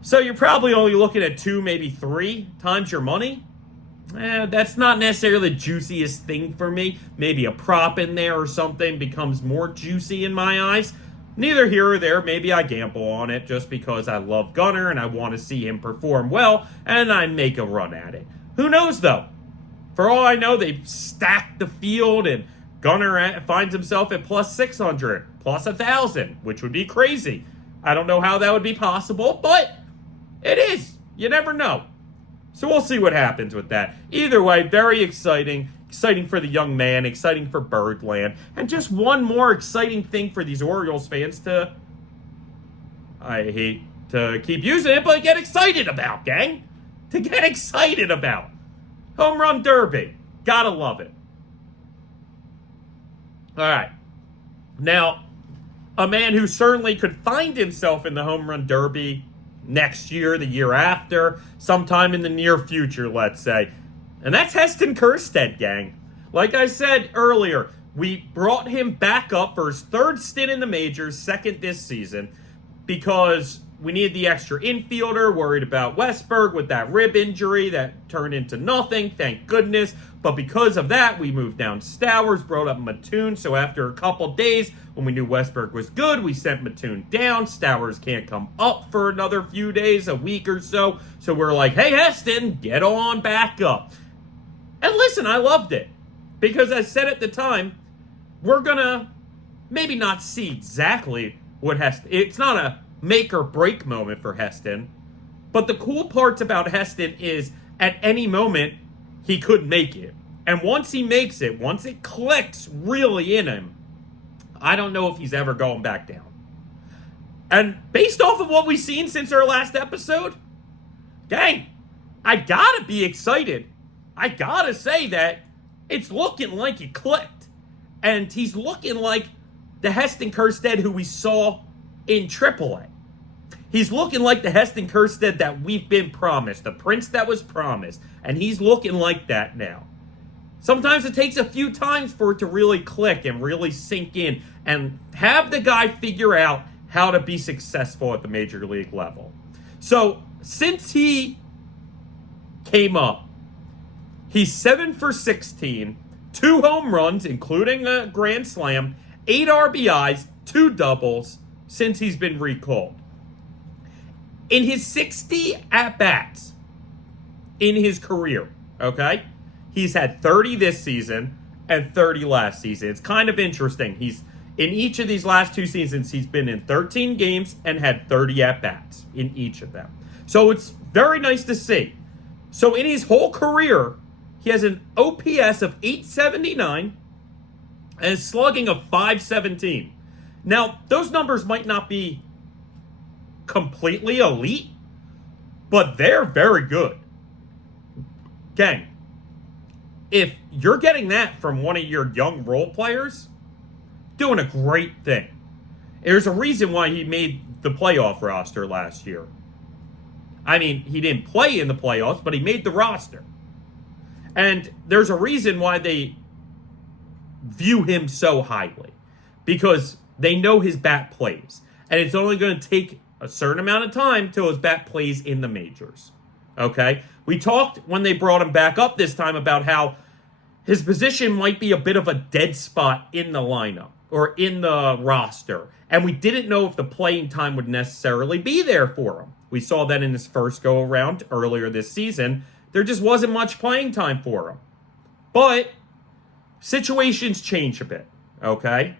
So you're probably only looking at 2, maybe 3 times your money That's not necessarily the juiciest thing for me. Maybe a prop in there or something becomes more juicy in my eyes. Neither here or there. Maybe I gamble on it just because I love Gunnar and I want to see him perform well, and I make a run at it. Who knows, though? For all I know, they've stacked the field, and Gunnar finds himself at plus 600, plus 1,000, which would be crazy. I don't know how that would be possible, but it is. You never know. So we'll see what happens with that. Either way, very exciting. Exciting for the young man, exciting for Birdland, and just one more exciting thing for these Orioles fans to, I hate to keep using it, but get excited about, gang. To get excited about. Home Run Derby. Gotta love it. All right. Now, a man who certainly could find himself in the Home Run Derby next year, the year after, sometime in the near future, let's say. And that's Heston Kjerstad, gang. Like I said earlier, we brought him back up for his third stint in the majors, second this season, because we needed the extra infielder, worried about Westberg with that rib injury that turned into nothing, thank goodness. But because of that, we moved down Stowers, brought up Mattoon. So after a couple days, when we knew Westberg was good, we sent Mattoon down. Stowers can't come up for another few days, a week or so. So we're like, hey, Heston, get on back up. And listen, I loved it. Because I said at the time, we're going to maybe not see exactly what Heston... It's not a make or break moment for Heston. But the cool parts about Heston is at any moment, he could make it. And once he makes it, once it clicks really in him, I don't know if he's ever going back down. And based off of what we've seen since our last episode, gang, I gotta be excited. I gotta say that it's looking like it clicked. And he's looking like the Heston Kjerstad who we saw in AAA. He's looking like the Heston Kjerstad that we've been promised, the prince that was promised. And he's looking like that now. Sometimes it takes a few times for it to really click and really sink in and have the guy figure out how to be successful at the major league level. So, since he came up, he's 7 for 16, 2 home runs, including a grand slam, 8 RBIs, 2 doubles since he's been recalled. In his 60 at-bats in his career, okay, he's had 30 this season and 30 last season. It's kind of interesting. He's in each of these last 2 seasons, he's been in 13 games and had 30 at-bats in each of them. So it's very nice to see. So in his whole career, he has an OPS of 879 and a slugging of 517. Now, those numbers might not be completely elite, but they're very good. Gang, if you're getting that from one of your young role players, doing a great thing. There's a reason why he made the playoff roster last year. I mean, he didn't play in the playoffs, but he made the roster. And there's a reason why they view him so highly. Because they know his bat plays. And it's only going to take a certain amount of time till his bat plays in the majors. Okay? We talked when they brought him back up this time about how his position might be a bit of a dead spot in the lineup or in the roster. And we didn't know if the playing time would necessarily be there for him. We saw that in his first go-around earlier this season. There just wasn't much playing time for him. But situations change a bit, okay?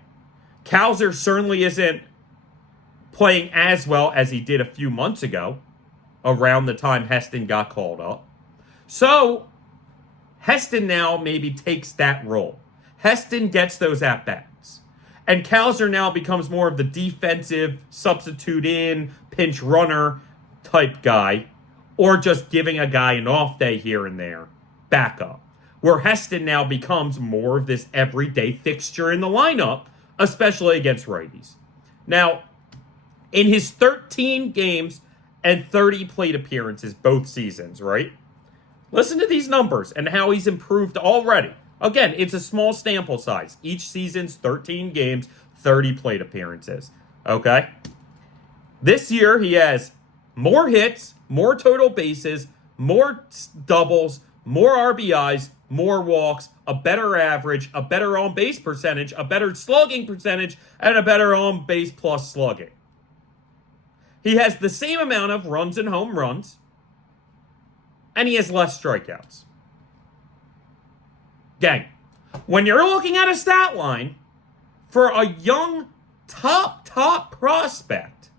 Cowser certainly isn't playing as well as he did a few months ago, around the time Heston got called up. So, Heston now maybe takes that role. Heston gets those at-bats. And Cowser now becomes more of the defensive, substitute in, pinch runner type guy, or just giving a guy an off day here and there, backup. Where Heston now becomes more of this everyday fixture in the lineup, especially against righties. Now, in his 13 games and 30 plate appearances both seasons, right? Listen to these numbers and how he's improved already. Again, it's a small sample size. Each season's 13 games, 30 plate appearances. Okay? This year, he has more hits, more total bases, more doubles, more RBIs, more walks, a better average, a better on-base percentage, a better slugging percentage, and a better on-base plus slugging. He has the same amount of runs and home runs, and he has less strikeouts. Gang, when you're looking at a stat line for a young top prospect,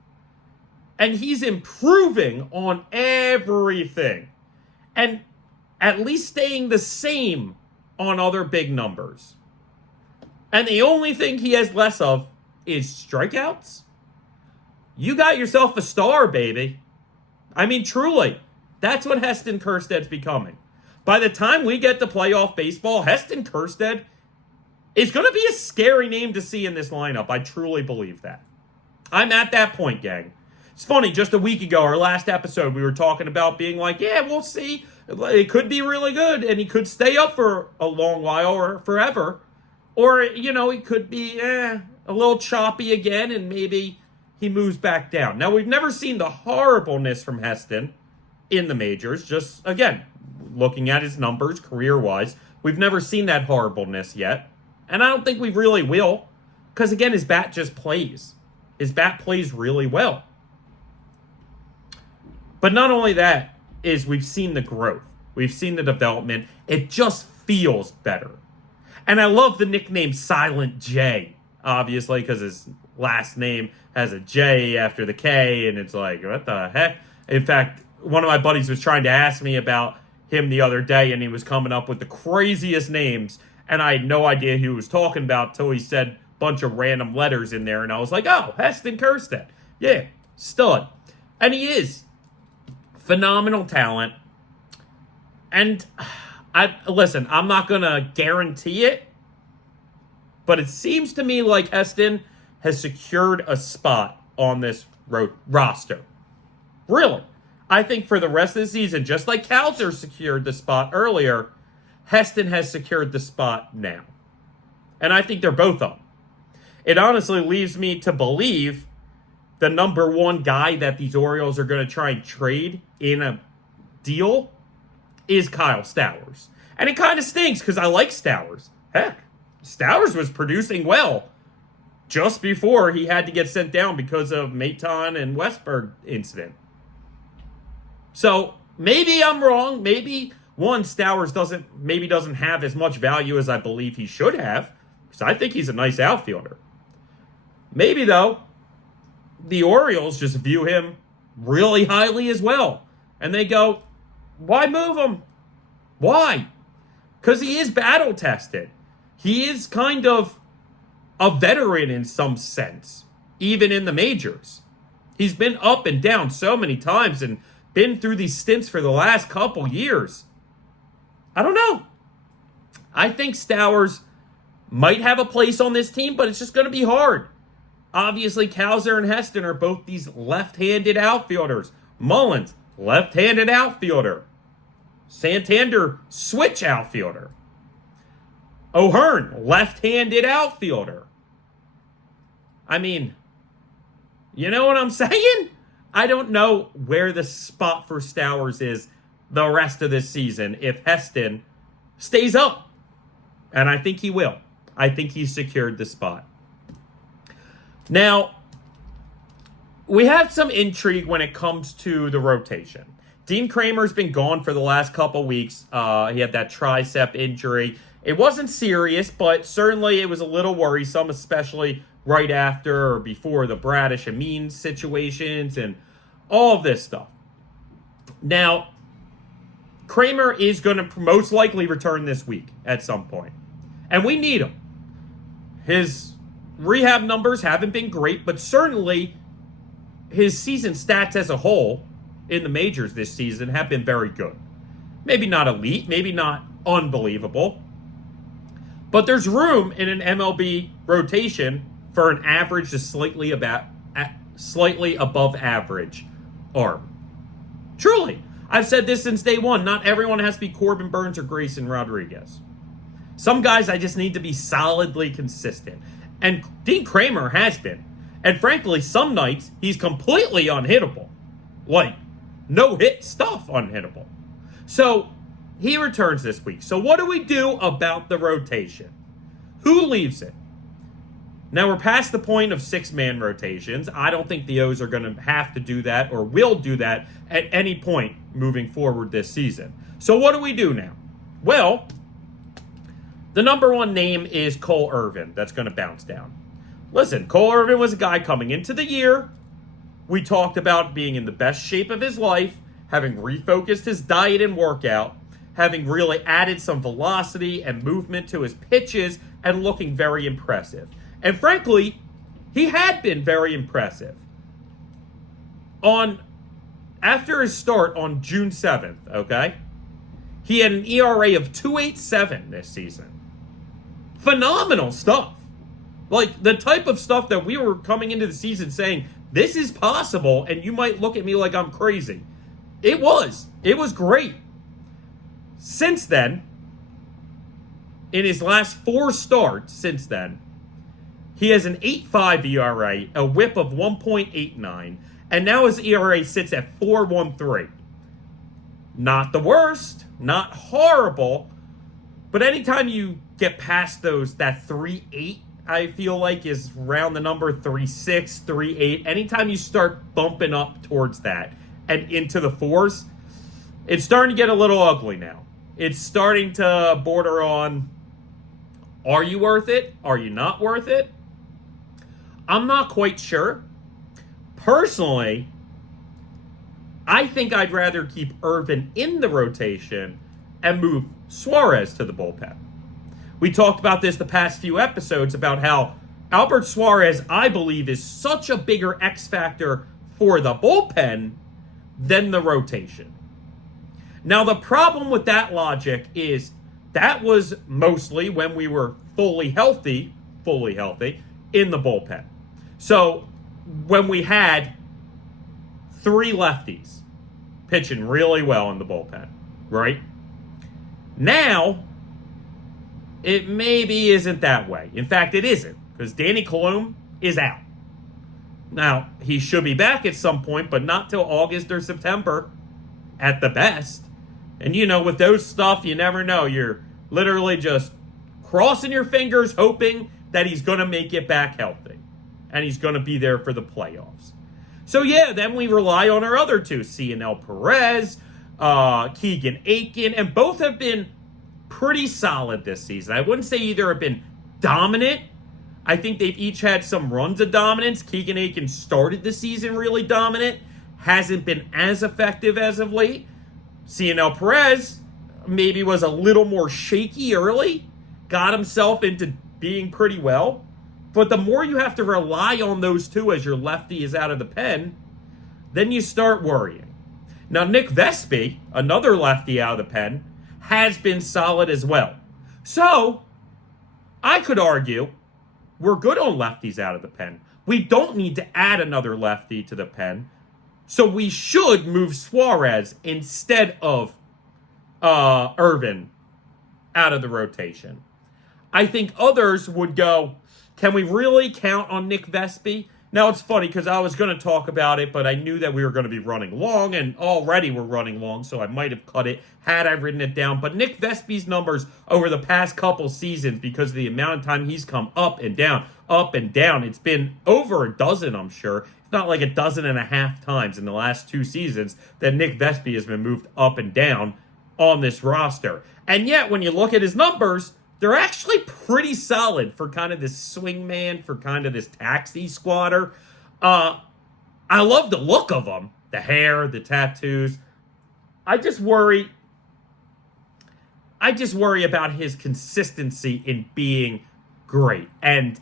and he's improving on everything, and at least staying the same on other big numbers, and the only thing he has less of is strikeouts, you got yourself a star, baby. I mean, truly, that's what Heston Kjerstad's becoming. By the time we get to playoff baseball, Heston Kjerstad is going to be a scary name to see in this lineup. I truly believe that. I'm at that point, gang. It's funny, just a week ago, our last episode, we were talking about being like, yeah, we'll see. It could be really good, and he could stay up for a long while or forever. Or, you know, he could be a little choppy again, and maybe he moves back down. Now, we've never seen the horribleness from Heston in the majors. Just, again, looking at his numbers career-wise, we've never seen that horribleness yet. And I don't think we really will. Because, again, his bat just plays. His bat plays really well. But not only that is we've seen the growth. We've seen the development. It just feels better. And I love the nickname Silent J, obviously, because his last name has a J after the K, and it's like, what the heck? In fact, one of my buddies was trying to ask me about him the other day, and he was coming up with the craziest names, and I had no idea who he was talking about till he said a bunch of random letters in there, and I was like, oh, Heston Kjerstad. Yeah, stud. And he is. Phenomenal talent. And listen, I'm not going to guarantee it, but it seems to me like Heston has secured a spot on this roster. Really. I think for the rest of the season, just like Kowser secured the spot earlier, Heston has secured the spot now. And I think they're both up. It honestly leaves me to believe the number one guy that these Orioles are going to try and trade in a deal is Kyle Stowers. And it kind of stinks because I like Stowers. Heck, Stowers was producing well just before he had to get sent down because of Makin and Westberg incident. So maybe I'm wrong. Maybe Stowers doesn't have as much value as I believe he should have, because I think he's a nice outfielder. Maybe, though, the Orioles just view him really highly as well. And they go, why move him? Why? Because he is battle-tested. He is kind of a veteran in some sense, even in the majors. He's been up and down so many times and been through these stints for the last couple years. I don't know. I think Stowers might have a place on this team, but it's just going to be hard. Obviously, Kowser and Heston are both these left-handed outfielders. Mullins, left-handed outfielder. Santander, switch outfielder. O'Hearn, left-handed outfielder. I mean, you know what I'm saying? I don't know where the spot for Stowers is the rest of this season if Heston stays up. And I think he will. I think he's secured the spot. Now, we have some intrigue when it comes to the rotation. Dean Kremer's been gone for the last couple weeks. He had that tricep injury. It wasn't serious, but certainly it was a little worrisome, especially right after or before the Bradish and Mean situations and all of this stuff. Now, Kremer is going to most likely return this week at some point. And we need him. His rehab numbers haven't been great, but certainly his season stats as a whole in the majors this season have been very good. Maybe not elite, maybe not unbelievable, but there's room in an MLB rotation for an average to slightly above average arm. Truly, I've said this since day one. Not everyone has to be Corbin Burns or Grayson Rodriguez. Some guys I just need to be solidly consistent. And Dean Kremer has been. And frankly, some nights he's completely unhittable. Like, no-hit stuff unhittable. So, he returns this week. So what do we do about the rotation? Who leaves it? Now, we're past the point of six-man rotations. I don't think the O's are going to have to do that or will do that at any point moving forward this season. So what do we do now? Well, the number one name is Cole Irvin. That's going to bounce down. Listen, Cole Irvin was a guy coming into the year. We talked about being in the best shape of his life, having refocused his diet and workout, having really added some velocity and movement to his pitches, and looking very impressive. And frankly, he had been very impressive. After his start on June 7th, okay, he had an ERA of 2.87 this season. Phenomenal stuff. Like, the type of stuff that we were coming into the season saying, this is possible, and you might look at me like I'm crazy. It was. It was great. Since then, in his last 4 starts since then, he has an 8.5 ERA, a whip of 1.89, and now his ERA sits at 4.13. Not the worst, not horrible, but anytime you get past that 3.8, I feel like is around the number 3.6, 3.8. Anytime you start bumping up towards that and into the 4s, it's starting to get a little ugly now. It's starting to border on, are you worth it? Are you not worth it? I'm not quite sure. Personally, I think I'd rather keep Irvin in the rotation and move Suarez to the bullpen. We talked about this the past few episodes about how Albert Suarez, I believe, is such a bigger X factor for the bullpen than the rotation. Now, the problem with that logic is that was mostly when we were fully healthy in the bullpen. So when we had 3 lefties pitching really well in the bullpen, right? Now, it maybe isn't that way. In fact, it isn't, because Danny Colome is out. Now, he should be back at some point, but not till August or September at the best. And, with those stuff, you never know. You're literally just crossing your fingers, hoping that he's going to make it back healthy. And he's going to be there for the playoffs. So, yeah, then we rely on our other 2, C&L Perez, Keegan Aiken, and both have been pretty solid this season. I wouldn't say either have been dominant. I think they've each had some runs of dominance. Keegan Aiken started the season really dominant. Hasn't been as effective as of late. C&L Perez maybe was a little more shaky early. Got himself into being pretty well. But the more you have to rely on those 2 as your lefty is out of the pen, then you start worrying. Now, Nick Vespi, another lefty out of the pen, has been solid as well. So, I could argue we're good on lefties out of the pen. We don't need to add another lefty to the pen. So we should move Suarez instead of Irvin out of the rotation. I think others would go, can we really count on Nick Vespi? Now, it's funny because I was going to talk about it, but I knew that we were going to be running long, and already we're running long, so I might have cut it had I written it down. But Nick Vespi's numbers over the past couple seasons, because of the amount of time he's come up and down, it's been over a dozen, I'm sure. It's not like a dozen and a half times in the last 2 seasons that Nick Vespi has been moved up and down on this roster. And yet, when you look at his numbers, they're actually pretty solid for kind of this swingman, for kind of this taxi squatter. I love the look of him, the hair, the tattoos. I just worry about his consistency in being great. And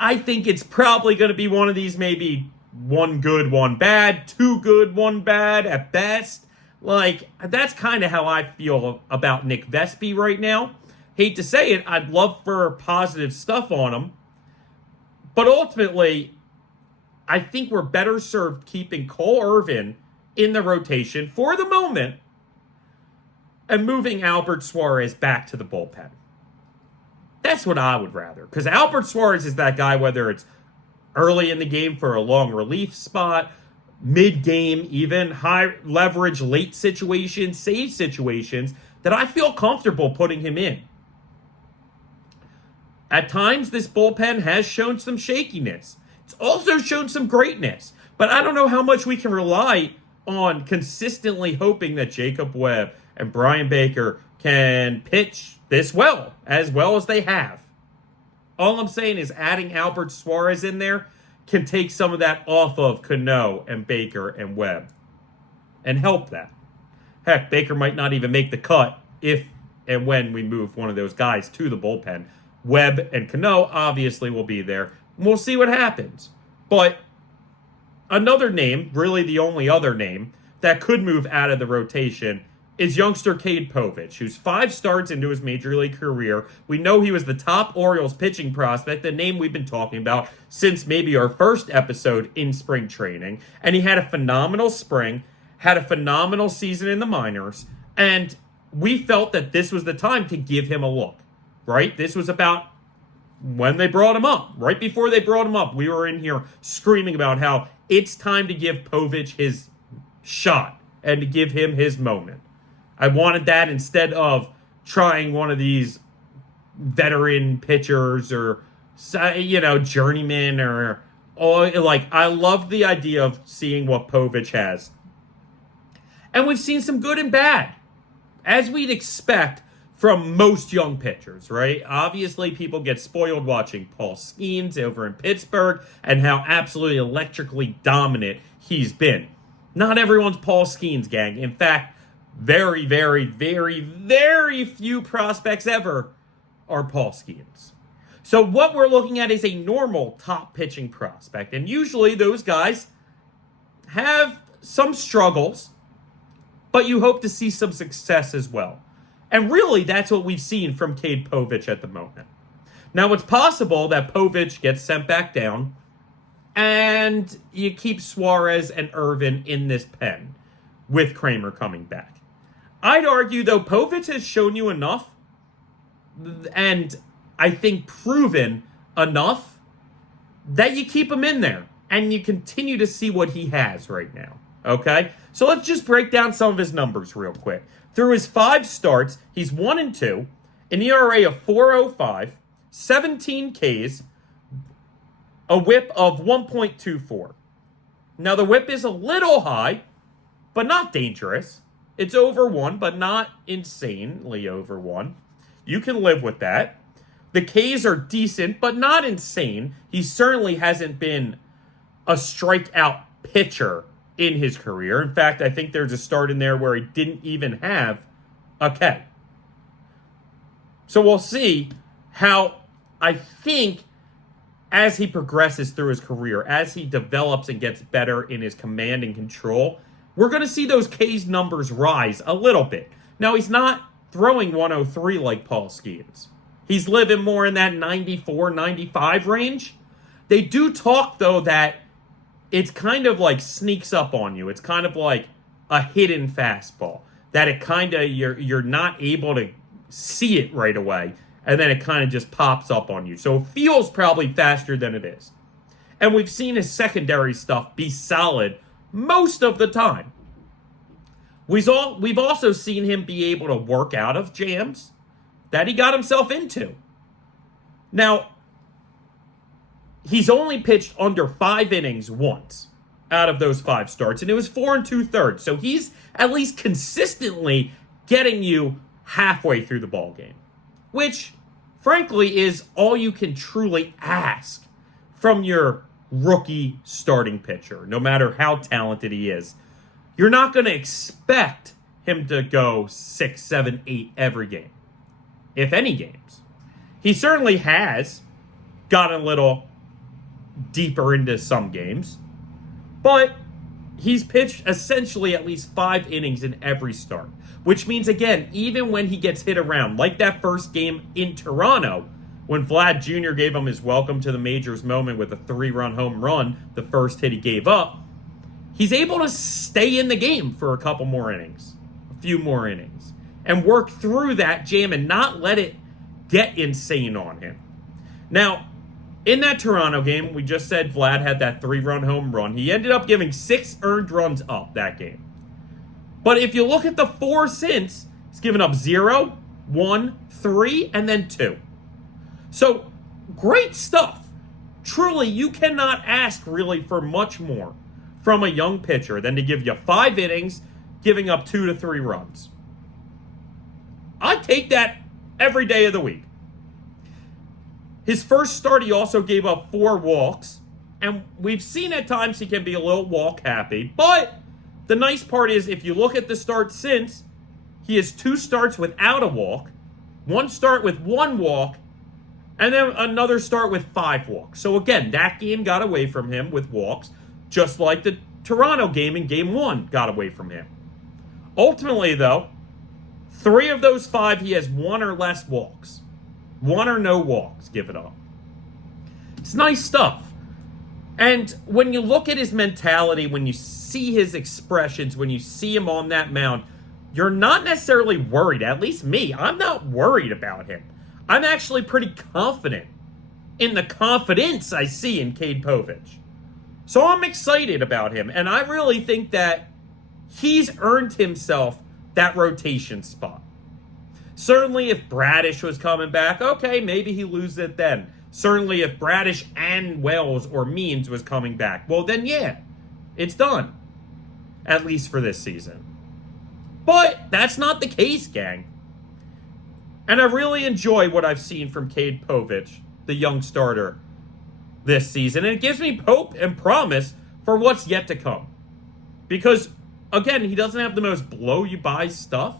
I think it's probably going to be one of these, maybe 1 good, 1 bad, 2 good, 1 bad at best. Like, that's kind of how I feel about Nick Vespi right now. Hate to say it, I'd love for positive stuff on him. But ultimately, I think we're better served keeping Cole Irvin in the rotation for the moment and moving Albert Suarez back to the bullpen. That's what I would rather. Because Albert Suarez is that guy, whether it's early in the game for a long relief spot, mid-game even, high leverage late situations, save situations, that I feel comfortable putting him in. At times, this bullpen has shown some shakiness. It's also shown some greatness. But I don't know how much we can rely on consistently hoping that Jacob Webb and Brian Baker can pitch this well as they have. All I'm saying is adding Albert Suarez in there can take some of that off of Cano and Baker and Webb and help that. Heck, Baker might not even make the cut if and when we move one of those guys to the bullpen. Webb and Cano obviously will be there. We'll see what happens. But another name, really the only other name, that could move out of the rotation is youngster Cade Povich, who's 5 starts into his major league career. We know he was the top Orioles pitching prospect, the name we've been talking about since maybe our first episode in spring training. And he had a phenomenal spring, had a phenomenal season in the minors, and we felt that this was the time to give him a look, right? This was about when they brought him up. Right before they brought him up, we were in here screaming about how it's time to give Povich his shot and to give him his moment. I wanted that instead of trying one of these veteran pitchers or, journeyman or I love the idea of seeing what Povich has. And we've seen some good and bad, as we'd expect from most young pitchers, right? Obviously, people get spoiled watching Paul Skeens over in Pittsburgh and how absolutely electrically dominant he's been. Not everyone's Paul Skeens, gang. In fact, very, very, very, very few prospects ever are Paul Skeens. So what we're looking at is a normal top pitching prospect. And usually those guys have some struggles, but you hope to see some success as well. And really, that's what we've seen from Cade Povich at the moment. Now, it's possible that Povich gets sent back down and you keep Suarez and Irvin in this pen with Kremer coming back. I'd argue, though, Povich has shown you enough and I think proven enough that you keep him in there and you continue to see what he has right now. Okay? So let's just break down some of his numbers real quick. Through his 5 starts, he's 1-2, an ERA of 4.05, 17 Ks, a whip of 1.24. Now, the whip is a little high, but not dangerous. It's over 1, but not insanely over 1. You can live with that. The Ks are decent, but not insane. He certainly hasn't been a strikeout pitcher in his career. In fact, I think there's a start in there where he didn't even have a K. So we'll see how, I think, as he progresses through his career, as he develops and gets better in his command and control, we're going to see those K's numbers rise a little bit. Now, he's not throwing 103 like Paul Skeens. He's living more in that 94, 95 range. They do talk, though, that it's kind of like sneaks up on you. It's kind of like a hidden fastball that it kind of, you're not able to see it right away, and then it kind of just pops up on you. So it feels probably faster than it is. And we've seen his secondary stuff be solid most of the time. We've also seen him be able to work out of jams that he got himself into. Now, he's only pitched under 5 innings once out of those 5 starts, and it was 4 2/3. So he's at least consistently getting you halfway through the ballgame, which, frankly, is all you can truly ask from your rookie starting pitcher, no matter how talented he is. You're not going to expect him to go 6, 7, 8 every game, if any games. He certainly has gotten a little deeper into some games, but he's pitched essentially at least 5 innings in every start, which means, again, even when he gets hit around, like that first game in Toronto, when Vlad Jr. gave him his welcome to the majors moment with a 3-run home run, the first hit he gave up, he's able to stay in the game for a couple more innings, a few more innings, and work through that jam and not let it get insane on him. Now, in that Toronto game, we just said Vlad had that 3-run home run. He ended up giving 6 earned runs up that game. But if you look at the 4 since, He's given up 0, 1, 3, and then 2. So, great stuff. Truly, you cannot ask really for much more from a young pitcher than to give you 5 innings, giving up 2 to 3 runs. I take that every day of the week. His first start, he also gave up 4 walks. And we've seen at times he can be a little walk happy. But the nice part is, if you look at the start since, he has 2 starts without a walk, 1 start with 1 walk, and then another start with 5 walks. So again, that game got away from him with walks, just like the Toronto game in Game 1 got away from him. Ultimately, though, 3 of those 5, he has 1 or less walks. 1 or no walks given up. It's nice stuff. And when you look at his mentality, when you see his expressions, when you see him on that mound, you're not necessarily worried. At least me, I'm not worried about him. I'm actually pretty confident in the confidence I see in Cade Povich. So I'm excited about him. And I really think that he's earned himself that rotation spot. Certainly if Bradish was coming back, okay, maybe he loses it then. Certainly if Bradish and Wells or Means was coming back, well then yeah, it's done. At least for this season. But that's not the case, gang. And I really enjoy what I've seen from Cade Povich, the young starter, this season. And it gives me hope and promise for what's yet to come. Because, again, he doesn't have the most blow-you-by stuff,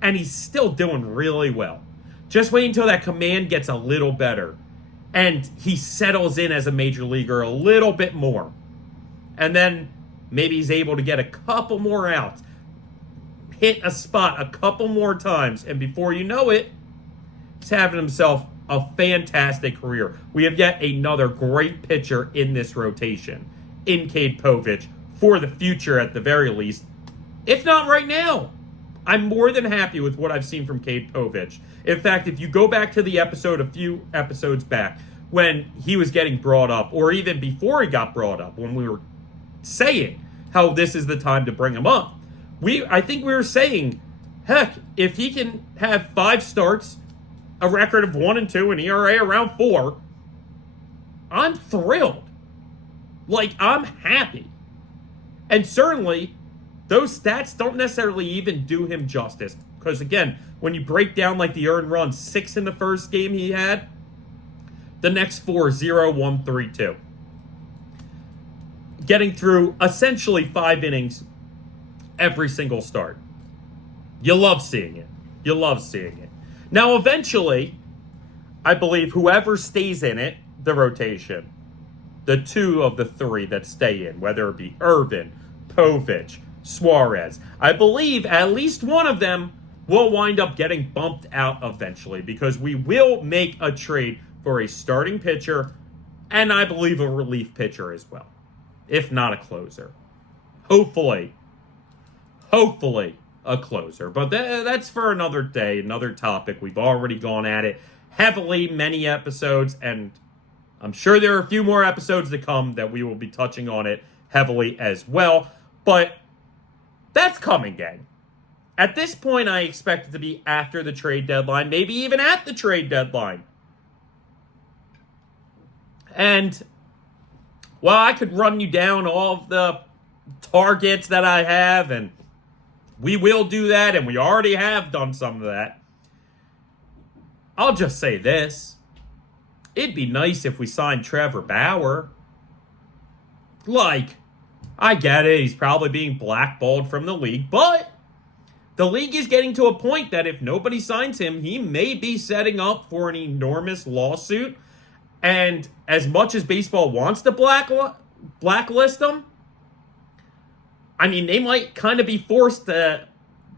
and he's still doing really well. Just wait until that command gets a little better, and he settles in as a major leaguer a little bit more. And then maybe he's able to get a couple more outs, hit a spot a couple more times, and before you know it, he's having himself a fantastic career. We have yet another great pitcher in this rotation, in Cade Povich, for the future at the very least, if not right now. I'm more than happy with what I've seen from Cade Povich. In fact, if you go back to the episode a few episodes back, when he was getting brought up, or even before he got brought up, when we were saying how this is the time to bring him up, I think we were saying, heck, if he can have 5 starts, a record of 1-2, an ERA around 4, I'm thrilled. Like, I'm happy. And certainly, those stats don't necessarily even do him justice. Because again, when you break down like the earned runs, 6 in the first game he had, the next 4, 0, 1, 3, 2. Getting through essentially 5 innings every single start. You love seeing it. You love seeing it. Now, eventually, I believe whoever stays in it, the rotation, the 2 of the 3 that stay in, whether it be Irvin, Povich, Suarez, I believe at least one of them will wind up getting bumped out eventually, because we will make a trade for a starting pitcher and I believe a relief pitcher as well, if not a closer. Hopefully a closer. But that's for another day, another topic. We've already gone at it heavily, many episodes, and I'm sure there are a few more episodes to come that we will be touching on it heavily as well. But that's coming, gang. At this point, I expect it to be after the trade deadline, maybe even at the trade deadline. And, well, I could run you down all of the targets that I have, and we will do that, and we already have done some of that. I'll just say this. It'd be nice if we signed Trevor Bauer. Like, I get it, he's probably being blackballed from the league, but the league is getting to a point that if nobody signs him, he may be setting up for an enormous lawsuit. And as much as baseball wants to blacklist him, I mean, they might kind of be forced to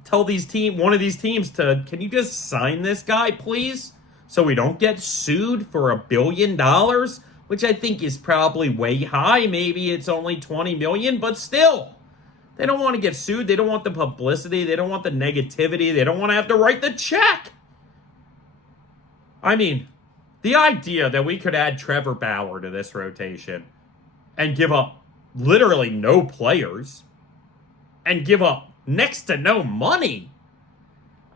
tell one of these teams to, can you just sign this guy, please? So we don't get sued for $1 billion, which I think is probably way high. Maybe it's only $20 million, but still. They don't want to get sued. They don't want the publicity. They don't want the negativity. They don't want to have to write the check. I mean, the idea that we could add Trevor Bauer to this rotation and give up literally no players and give up next to no money.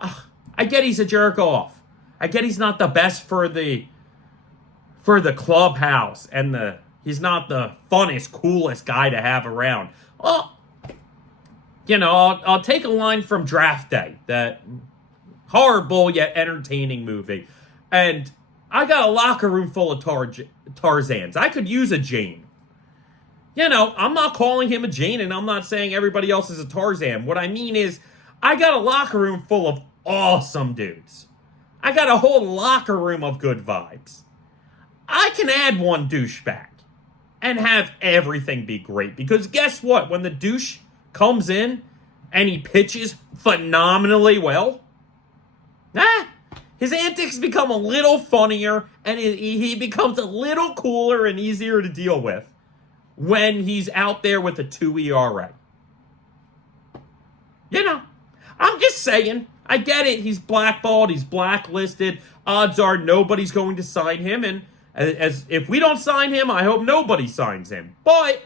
I get he's a jerk off. I get he's not the best for the clubhouse, and he's not the funnest, coolest guy to have around. Well, I'll take a line from Draft Day, that horrible yet entertaining movie, and I got a locker room full of Tarzans. I could use a Jane. I'm not calling him a Jane, and I'm not saying everybody else is a Tarzan. What I mean is, I got a locker room full of awesome dudes. I got a whole locker room of good vibes. I can add one douchebag and have everything be great. Because guess what? When the douche comes in and he pitches phenomenally well, his antics become a little funnier, and he becomes a little cooler and easier to deal with when he's out there with a 2 ERA. I'm just saying, I get it. He's blackballed. He's blacklisted. Odds are nobody's going to sign him. And as if we don't sign him, I hope nobody signs him. But,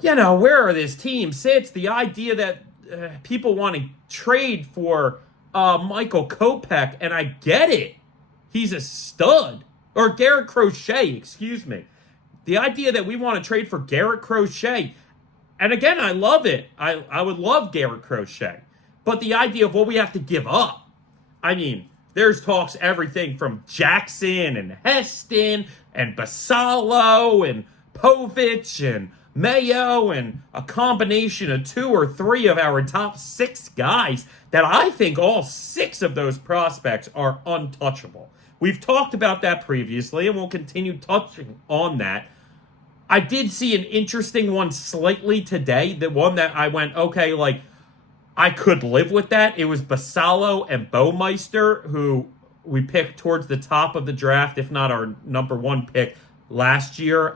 where this team sits, the idea that people want to trade for Michael Kopech, and I get it. He's a stud. Or Garrett Crochet, excuse me. The idea that we want to trade for Garrett Crochet, and again, I love it. I would love Garrett Crochet. But the idea of what we have to give up. I mean, there's talks everything from Jackson and Heston and Basallo and Povich and Mayo and a combination of 2 or 3 of our top 6 guys that I think all 6 of those prospects are untouchable. We've talked about that previously, and we'll continue touching on that. I did see an interesting one slightly today, the one that I went, okay, I could live with that. It was Basallo and Baumeister, who we picked towards the top of the draft, if not our number 1 pick last year,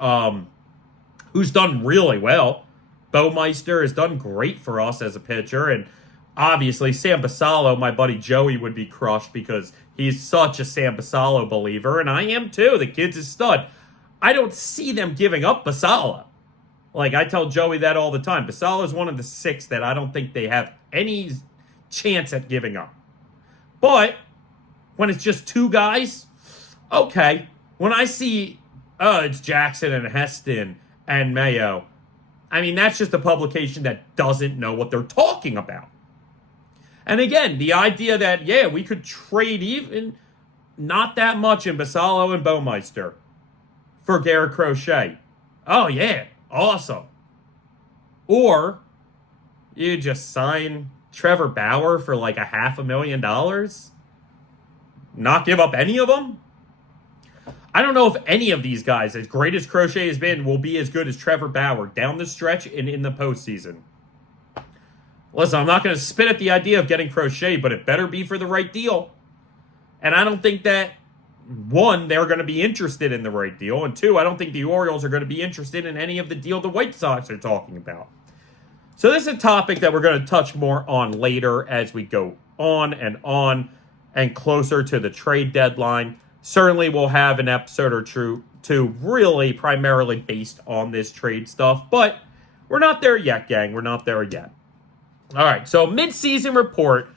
who's done really well. Baumeister has done great for us as a pitcher, and obviously Sam Basallo, my buddy Joey, would be crushed because he's such a Sam Basallo believer, and I am too. The kid's a stud. I don't see them giving up Basallo. I tell Joey that all the time. Basallo is one of the 6 that I don't think they have any chance at giving up. But when it's just 2 guys, okay. When I see, it's Jackson and Heston and Mayo, I mean, that's just a publication that doesn't know what they're talking about. And again, the idea that, we could trade even not that much in Basallo and Baumeister for Garrett Crochet. Oh, yeah. Awesome. Or you just sign Trevor Bauer for $500,000? Not give up any of them? I don't know if any of these guys, as great as Crochet has been, will be as good as Trevor Bauer down the stretch and in the postseason. Listen, I'm not going to spit at the idea of getting Crochet, but it better be for the right deal. And I don't think that, 1, they're going to be interested in the right deal, and 2, I don't think the Orioles are going to be interested in any of the deal the White Sox are talking about. So this is a topic that we're going to touch more on later as we go on and closer to the trade deadline. Certainly we'll have an episode or two really primarily based on this trade stuff, but we're not there yet, gang. We're not there yet. All right, so mid-season report.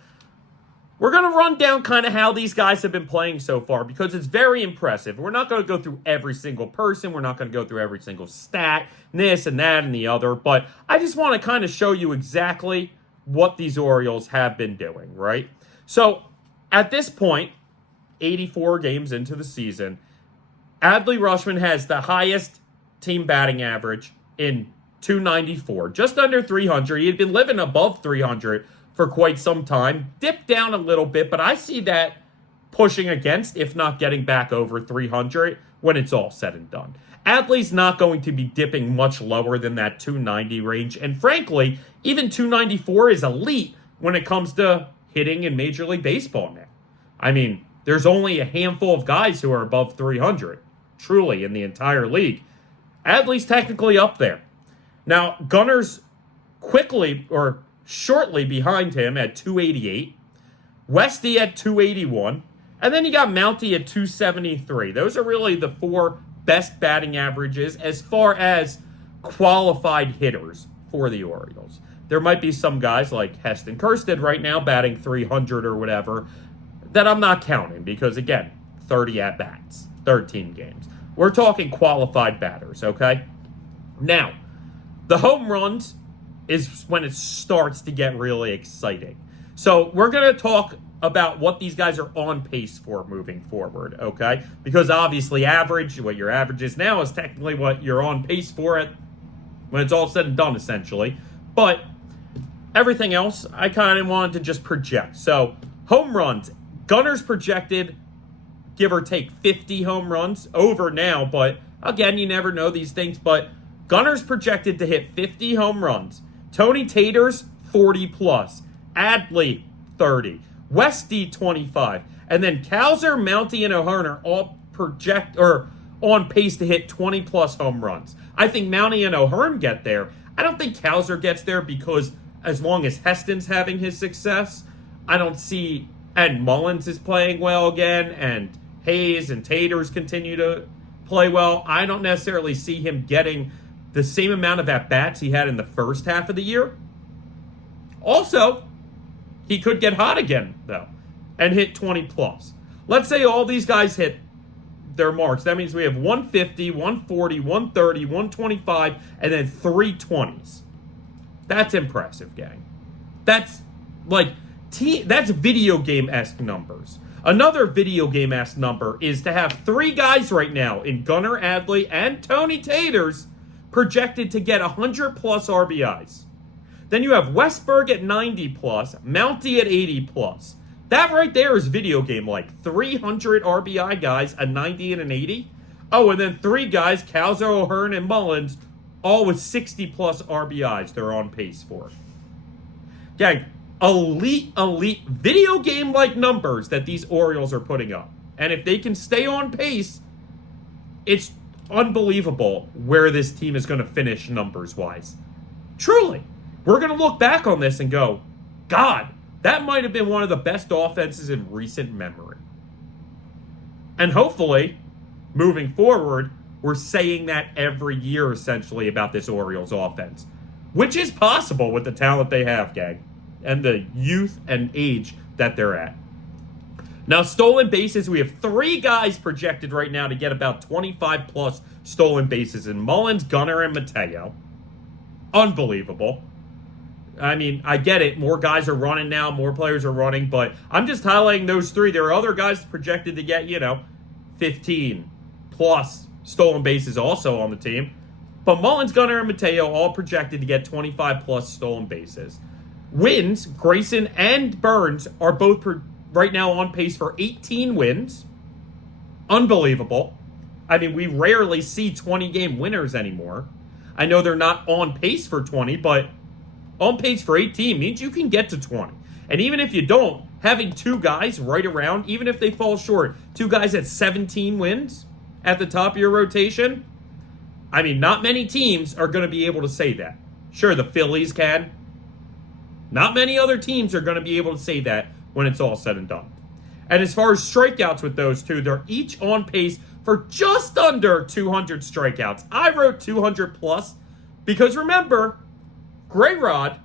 We're going to run down kind of how these guys have been playing so far because it's very impressive. We're not going to go through every single person. We're not going to go through every single stat, this and that and the other. But I just want to kind of show you exactly what these Orioles have been doing, right? So at this point, 84 games into the season, Adley Rutschman has the highest team batting average in 294, just under 300. He had been living above 300 for quite some time, dipped down a little bit, but I see that pushing against, if not getting back over 300 when it's all said and done. Adley's not going to be dipping much lower than that 290 range, and frankly, even 294 is elite when it comes to hitting in Major League Baseball now. I mean, there's only a handful of guys who are above 300, truly, in the entire league. Adley's technically up there. Now, Gunnar's shortly behind him at 288, Westy at 281, and then you got Mountie at 273. Those are really the 4 best batting averages as far as qualified hitters for the Orioles. there might be some guys like Heston Kirsted right now batting 300 or whatever that I'm not counting because, again, 30 at-bats, 13 games. We're talking qualified batters, okay? Now, the home runs is when it starts to get really exciting. So we're going to talk about what these guys are on pace for moving forward, okay? Because obviously average, what your average is now is technically what you're on pace for it when it's all said and done, essentially. But everything else, I kind of wanted to just project. So home runs, Gunnar's projected, give or take 50 home runs over now, but again, you never know these things. But Gunnar's projected to hit 50 home runs. Tony Tater's 40 plus. Adley 30. Westy 25. And then Cowser, Mountie, and O'Hearn are all on pace to hit 20 plus home runs. I think Mountie and O'Hearn get there. I don't think Cowser gets there because as long as Heston's having his success, I don't see, and Mullins is playing well again, and Hayes and Taters continue to play well. I don't necessarily see him getting the same amount of at-bats he had in the first half of the year. Also, he could get hot again, though, and hit 20 plus. Let's say all these guys hit their marks. That means we have 150, 140, 130, 125, and then 3 20s. That's impressive, gang. That's that's video game-esque numbers. Another video game-esque number is to have 3 guys right now in Gunnar, Adley, and Tony Taters projected to get 100 plus RBIs. Then you have Westberg at 90 plus, Mountie at 80 plus. That right there is video game-like. 300 RBI guys, a 90 and an 80. Oh, and then 3 guys, Cowser, O'Hearn, and Mullins, all with 60 plus RBIs they're on pace for. Gang, elite video game-like numbers that these Orioles are putting up. And if they can stay on pace, it's unbelievable where this team is going to finish numbers-wise. Truly. We're going to look back on this and go, God, that might have been one of the best offenses in recent memory. And hopefully, moving forward, we're saying that every year, essentially, about this Orioles offense. Which is possible with the talent they have, gang. And the youth and age that they're at. Now, stolen bases, we have 3 guys projected right now to get about 25 plus stolen bases in Mullins, Gunnar, and Mateo. Unbelievable. I mean, I get it. More guys are running now. More players are running. But I'm just highlighting those 3. There are other guys projected to get, 15 plus stolen bases also on the team. But Mullins, Gunnar, and Mateo all projected to get 25 plus stolen bases. Wins, Grayson and Burns are both right now on pace for 18 wins. Unbelievable. I mean, we rarely see 20-game winners anymore. I know they're not on pace for 20, but on pace for 18 means you can get to 20. And even if you don't, having 2 guys right around, even if they fall short, 2 guys at 17 wins at the top of your rotation, I mean, not many teams are going to be able to say that. Sure, the Phillies can. Not many other teams are going to be able to say that when it's all said and done. And as far as strikeouts with those 2, they're each on pace for just under 200 strikeouts. I wrote 200 plus because remember, Gray Rod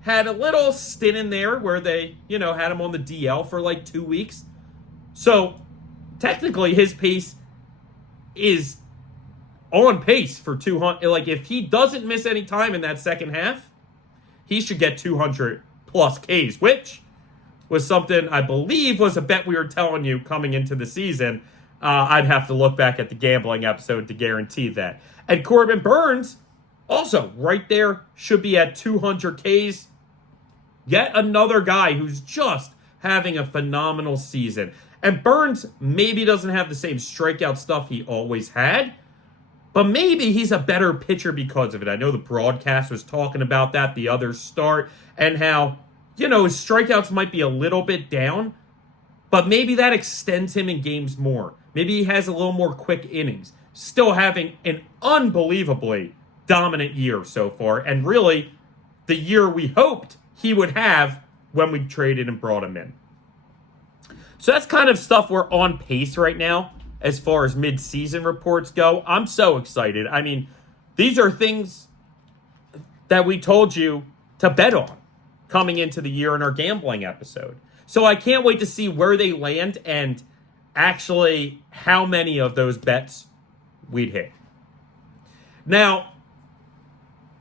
had a little stint in there where they, had him on the DL for like 2 weeks. So technically his pace is on pace for 200. Like if he doesn't miss any time in that second half, he should get 200 plus Ks, which was something I believe was a bet we were telling you coming into the season. I'd have to look back at the gambling episode to guarantee that. And Corbin Burns, also right there, should be at 200 Ks. Yet another guy who's just having a phenomenal season. And Burns maybe doesn't have the same strikeout stuff he always had, but maybe he's a better pitcher because of it. I know the broadcast was talking about that, the other start, and how, his strikeouts might be a little bit down, but maybe that extends him in games more. Maybe he has a little more quick innings. Still having an unbelievably dominant year so far, and really the year we hoped he would have when we traded and brought him in. So that's kind of stuff we're on pace right now as far as mid-season reports go. I'm so excited. I mean, these are things that we told you to bet on coming into the year in our gambling episode. So I can't wait to see where they land and actually how many of those bets we'd hit. Now,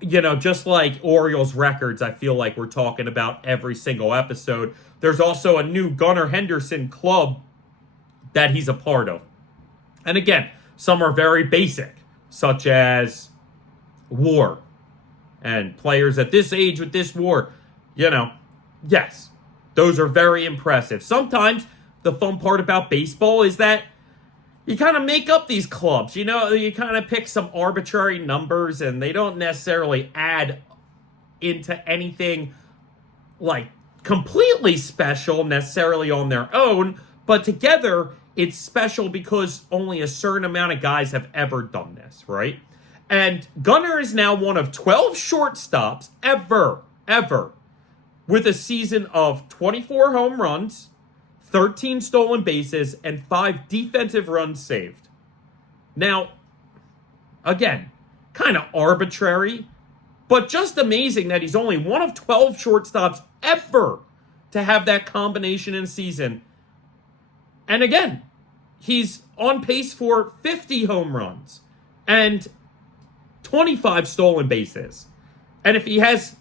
just like Orioles records, I feel like we're talking about every single episode. There's also a new Gunnar Henderson club that he's a part of. And again, some are very basic, such as WAR and players at this age with this WAR. Yes, those are very impressive. Sometimes the fun part about baseball is that you kind of make up these clubs. You kind of pick some arbitrary numbers and they don't necessarily add into anything like completely special necessarily on their own, but together it's special because only a certain amount of guys have ever done this, right? And Gunnar is now one of 12 shortstops ever, with a season of 24 home runs, 13 stolen bases, and 5 defensive runs saved. Now, again, kind of arbitrary, but just amazing that he's only one of 12 shortstops ever to have that combination in a season. And again, he's on pace for 50 home runs and 25 stolen bases. And if he has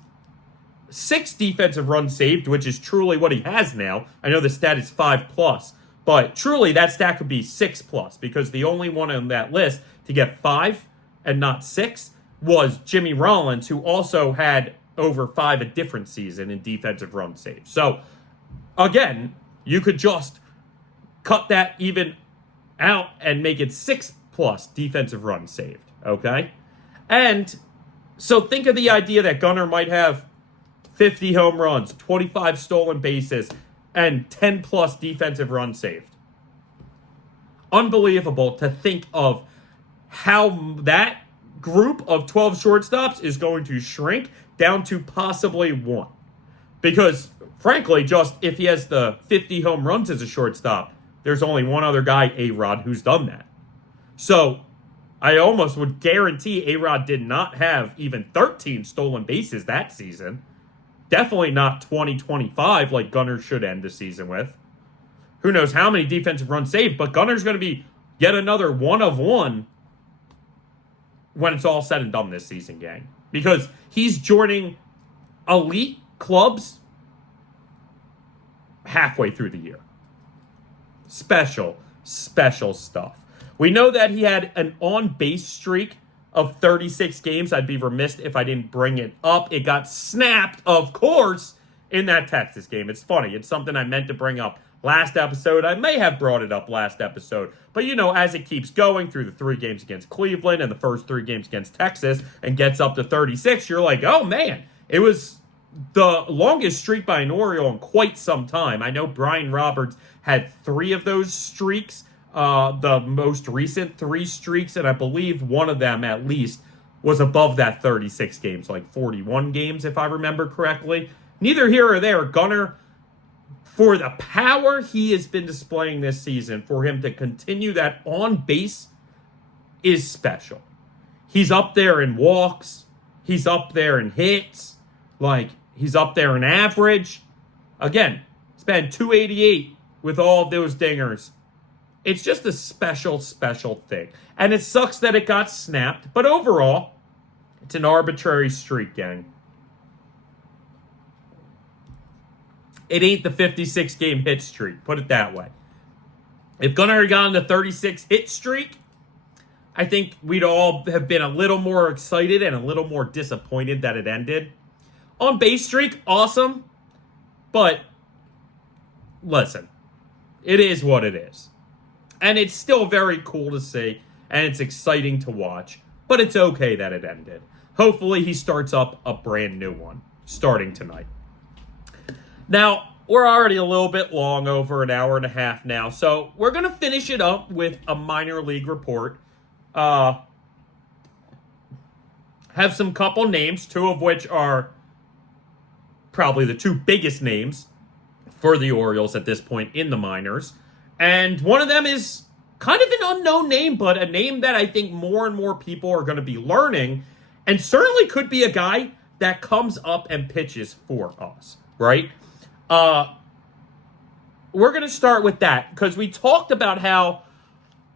6 defensive runs saved, which is truly what he has now. I know the stat is 5+, but truly that stat could be 6+, because the only one on that list to get 5 and not 6 was Jimmy Rollins, who also had over 5 a different season in defensive runs saved. So, again, you could just cut that even out and make it 6+ defensive runs saved, okay? And so think of the idea that Gunnar might have 50 home runs, 25 stolen bases, and 10+ defensive runs saved. Unbelievable to think of how that group of 12 shortstops is going to shrink down to possibly 1. Because, frankly, just if he has the 50 home runs as a shortstop, there's only one other guy, A-Rod, who's done that. So, I almost would guarantee A-Rod did not have even 13 stolen bases that season. Definitely not 20-25 like Gunnar should end the season with. Who knows how many defensive runs saved, but Gunnar's going to be yet another one of one when it's all said and done this season, gang. Because he's joining elite clubs halfway through the year. Special stuff. We know that he had an on-base streak of 36 games. I'd be remiss if I didn't bring it up. It got snapped, of course, in that Texas game. It's funny. It's something I meant to bring up last episode. I may have brought it up last episode. But, as it keeps going through the 3 games against Cleveland and the first 3 games against Texas and gets up to 36, you're like, oh, man, it was the longest streak by an Oriole in quite some time. I know Brian Roberts had 3 of those streaks. The most recent 3 streaks, and I believe one of them at least was above that 36 games, like 41 games if I remember correctly. Neither here or there. Gunnar, for the power he has been displaying this season, for him to continue that on base is special. He's up there in walks. He's up there in hits. He's up there in average. Again, he's been 288 with all of those dingers. It's just a special thing. And it sucks that it got snapped. But overall, it's an arbitrary streak, gang. It ain't the 56-game hit streak. Put it that way. If Gunnar had gotten the 36 hit streak, I think we'd all have been a little more excited and a little more disappointed that it ended. On base streak, awesome. But, listen. It is what it is. And it's still very cool to see, and it's exciting to watch, but it's okay that it ended. Hopefully he starts up a brand new one, starting tonight. Now, we're already a little bit long, over an hour and a half now, so we're going to finish it up with a minor league report. Have some couple names, 2 of which are probably the 2 biggest names for the Orioles at this point in the minors. And one of them is kind of an unknown name, but a name that I think more and more people are going to be learning, and certainly could be a guy that comes up and pitches for us, right? We're going to start with that because we talked about how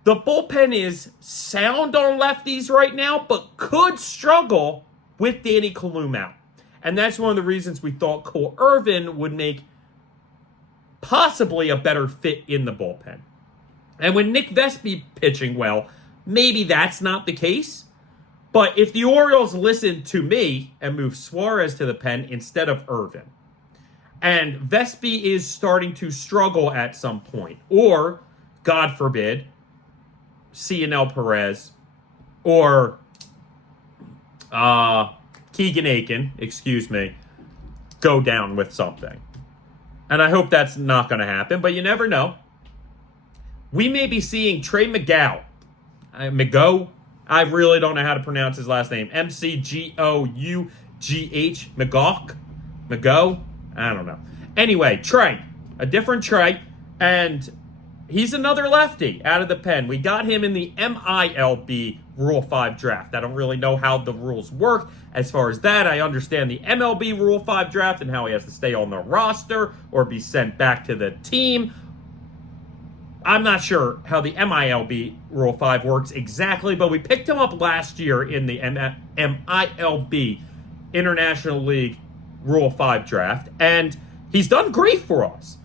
the bullpen is sound on lefties right now, but could struggle with Danny Kalum out. And that's one of the reasons we thought Cole Irvin would make possibly a better fit in the bullpen. And when Nick Vespi pitching well, maybe that's not the case. But if the Orioles listen to me and move Suarez to the pen instead of Irvin, and Vespi is starting to struggle at some point, or, God forbid, Cionel Perez, or Keegan Aiken, go down with something. And I hope that's not going to happen, but you never know. We may be seeing Trey McGough. I really don't know how to pronounce his last name. Mcgough. McGough? I don't know. Anyway, Trey. A different Trey. And he's another lefty out of the pen. We got him in the MILB Rule 5 draft. I don't really know how the rules work. As far as that, I understand the MLB Rule 5 draft and how he has to stay on the roster or be sent back to the team. I'm not sure how the MILB Rule 5 works exactly, but we picked him up last year in the MILB International League Rule 5 draft, and he's done great for us.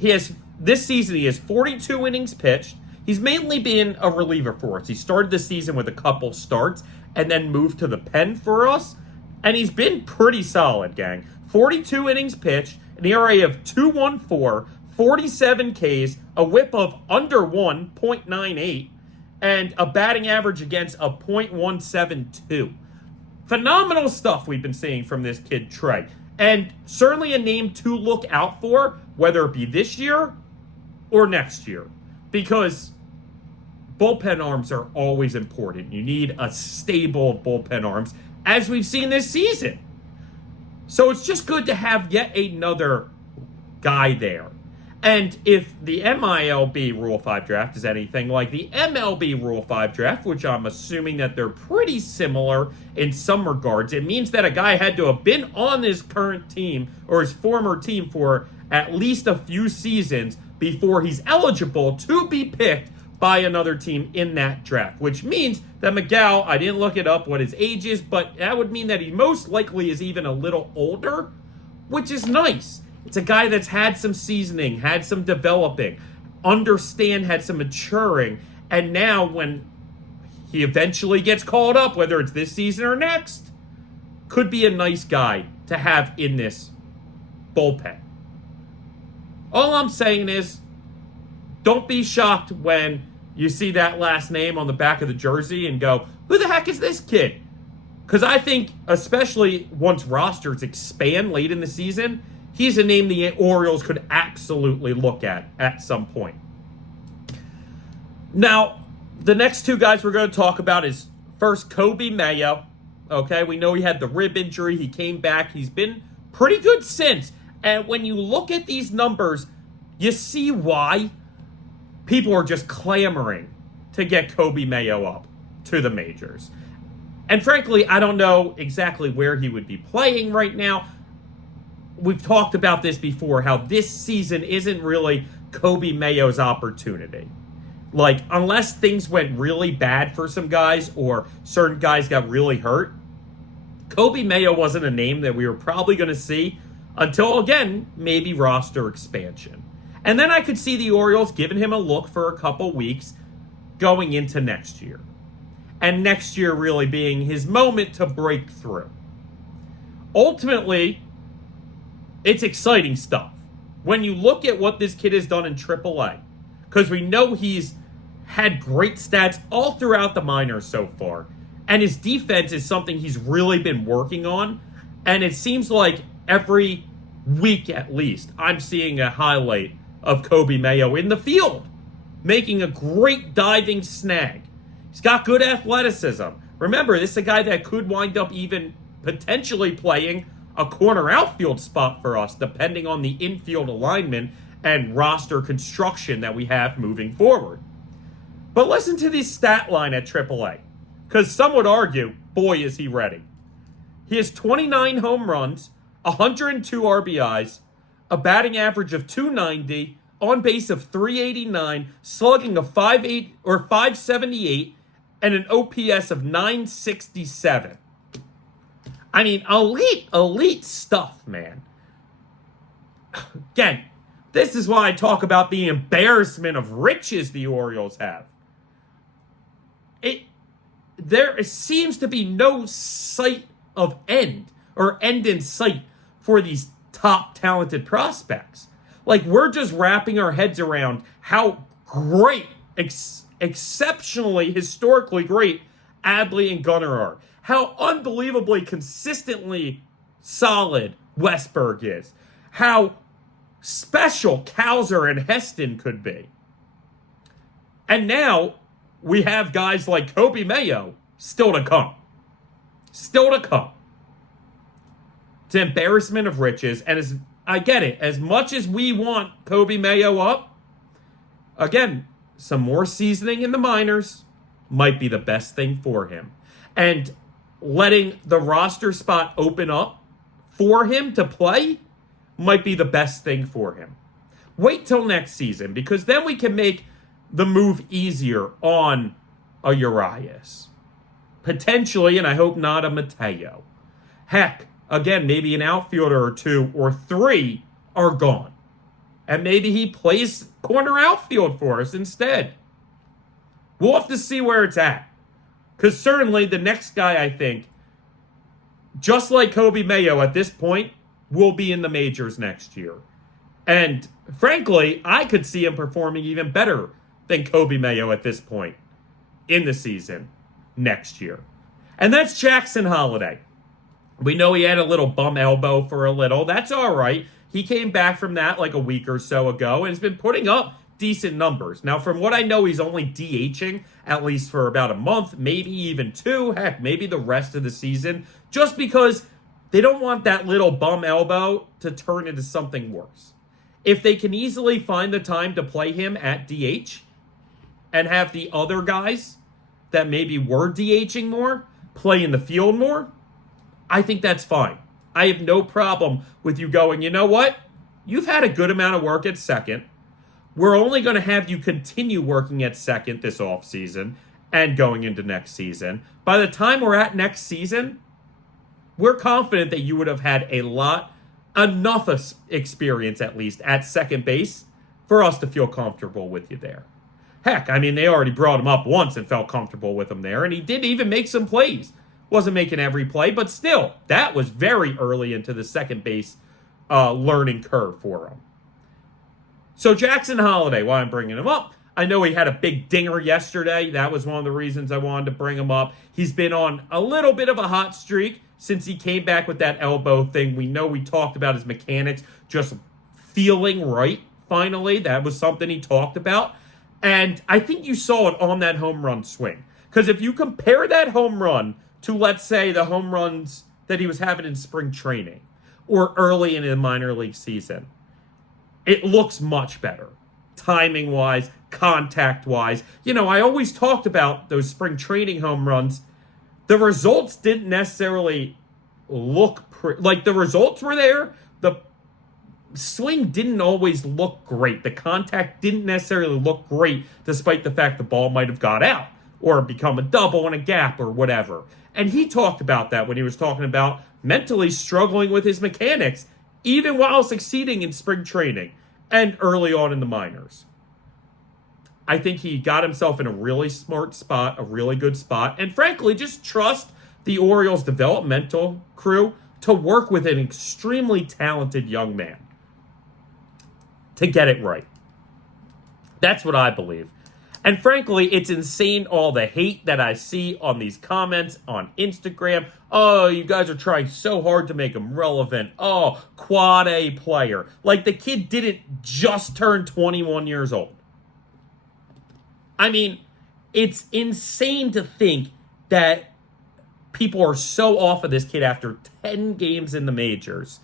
This season, he has 42 innings pitched. He's mainly been a reliever for us. He started the season with a couple starts and then moved to the pen for us, and he's been pretty solid, gang. 42 innings pitched, an ERA of 2.14, 47 Ks, a whip of under 1.98, and a batting average against a .172. Phenomenal stuff we've been seeing from this kid, Trey. And certainly a name to look out for, whether it be this year or next year. Because bullpen arms are always important. You need a stable of bullpen arms, as we've seen this season. So it's just good to have yet another guy there. And if the MILB Rule 5 draft is anything like the MLB Rule 5 draft, which I'm assuming that they're pretty similar in some regards, it means that a guy had to have been on his current team or his former team for at least a few seasons before he's eligible to be picked by another team in that draft, which means that McGough, I didn't look it up what his age is, but that would mean that he most likely is even a little older, which is nice. It's a guy that's had some seasoning, had some developing, had some maturing, and now when he eventually gets called up, whether it's this season or next, could be a nice guy to have in this bullpen. All I'm saying is, don't be shocked when you see that last name on the back of the jersey and go, who the heck is this kid? Because I think, especially once rosters expand late in the season, he's a name the Orioles could absolutely look at some point. Now, the next two guys we're going to talk about is first Coby Mayo. Okay, we know he had the rib injury. He came back. He's been pretty good since. And when you look at these numbers, you see why people are just clamoring to get Coby Mayo up to the majors. And frankly, I don't know exactly where he would be playing right now. We've talked about this before, how this season isn't really Coby Mayo's opportunity. Like, unless things went really bad for some guys or certain guys got really hurt, Coby Mayo wasn't a name that we were probably going to see until, again, maybe roster expansion. And then I could see the Orioles giving him a look for a couple weeks going into next year. And next year really being his moment to break through. Ultimately, it's exciting stuff. When you look at what this kid has done in AAA, because we know he's had great stats all throughout the minors so far, and his defense is something he's really been working on, and it seems like every week at least, I'm seeing a highlight of Coby Mayo in the field, making a great diving snag. He's got good athleticism. Remember, this is a guy that could wind up even potentially playing a corner outfield spot for us, depending on the infield alignment and roster construction that we have moving forward. But listen to this stat line at AAA, because some would argue, boy, is he ready. He has 29 home runs, 102 RBIs, a batting average of 290, on base of 389, slugging of 5.8 or 578, and an OPS of 967. I mean, elite stuff, man. Again, this is why I talk about the embarrassment of riches the Orioles have. There seems to be no sight of end in sight for these top talented prospects. Like, we're just wrapping our heads around how great, exceptionally, historically great Adley and Gunnar are. How unbelievably consistently solid Westberg is. How special Cowser and Heston could be. And now we have guys like Coby Mayo still to come. Still to come. It's an embarrassment of riches. And I get it. As much as we want Coby Mayo up, again, some more seasoning in the minors might be the best thing for him. And letting the roster spot open up for him to play might be the best thing for him. Wait till next season, because then we can make the move easier on a Urias. Potentially, and I hope not, a Mateo. Heck, again, maybe an outfielder or two or three are gone. And maybe he plays corner outfield for us instead. We'll have to see where it's at. Because certainly the next guy, I think, just like Coby Mayo at this point, will be in the majors next year. And frankly, I could see him performing even better than Coby Mayo at this point in the season next year. And that's Jackson Holliday. We know he had a little bum elbow for a little. That's all right. He came back from that like a week or so ago and has been putting up decent numbers. Now, from what I know, he's only DHing at least for about a month, maybe even two, heck, maybe the rest of the season, just because they don't want that little bum elbow to turn into something worse. If they can easily find the time to play him at DH and have the other guys that maybe were DHing more play in the field more, I think that's fine. I have no problem with you going, you know what? You've had a good amount of work at second. We're only going to have you continue working at second this offseason and going into next season. By the time we're at next season, we're confident that you would have had enough experience at least at second base for us to feel comfortable with you there. Heck, I mean, they already brought him up once and felt comfortable with him there, and he did even make some plays. Wasn't making every play, but still, that was very early into the second base learning curve for him. So Jackson Holliday, why I'm bringing him up, I know he had a big dinger yesterday. That was one of the reasons I wanted to bring him up. He's been on a little bit of a hot streak since he came back with that elbow thing. We know we talked about his mechanics just feeling right, finally. That was something he talked about. And I think you saw it on that home run swing. Because if you compare that home run to, let's say, the home runs that he was having in spring training or early in the minor league season, it looks much better. Timing-wise, contact-wise. You know, I always talked about those spring training home runs. The results didn't necessarily look like the results were there. The swing didn't always look great. The contact didn't necessarily look great, despite the fact the ball might have got out or become a double in a gap or whatever. And he talked about that when he was talking about mentally struggling with his mechanics, even while succeeding in spring training and early on in the minors. I think he got himself in a really smart spot, a really good spot, and frankly, just trust the Orioles developmental crew to work with an extremely talented young man to get it right. That's what I believe. And frankly, it's insane all the hate that I see on these comments on Instagram. Oh, you guys are trying so hard to make him relevant. Oh, quad A player. Like the kid didn't just turn 21 years old. I mean, it's insane to think that people are so off of this kid after 10 games in the majors.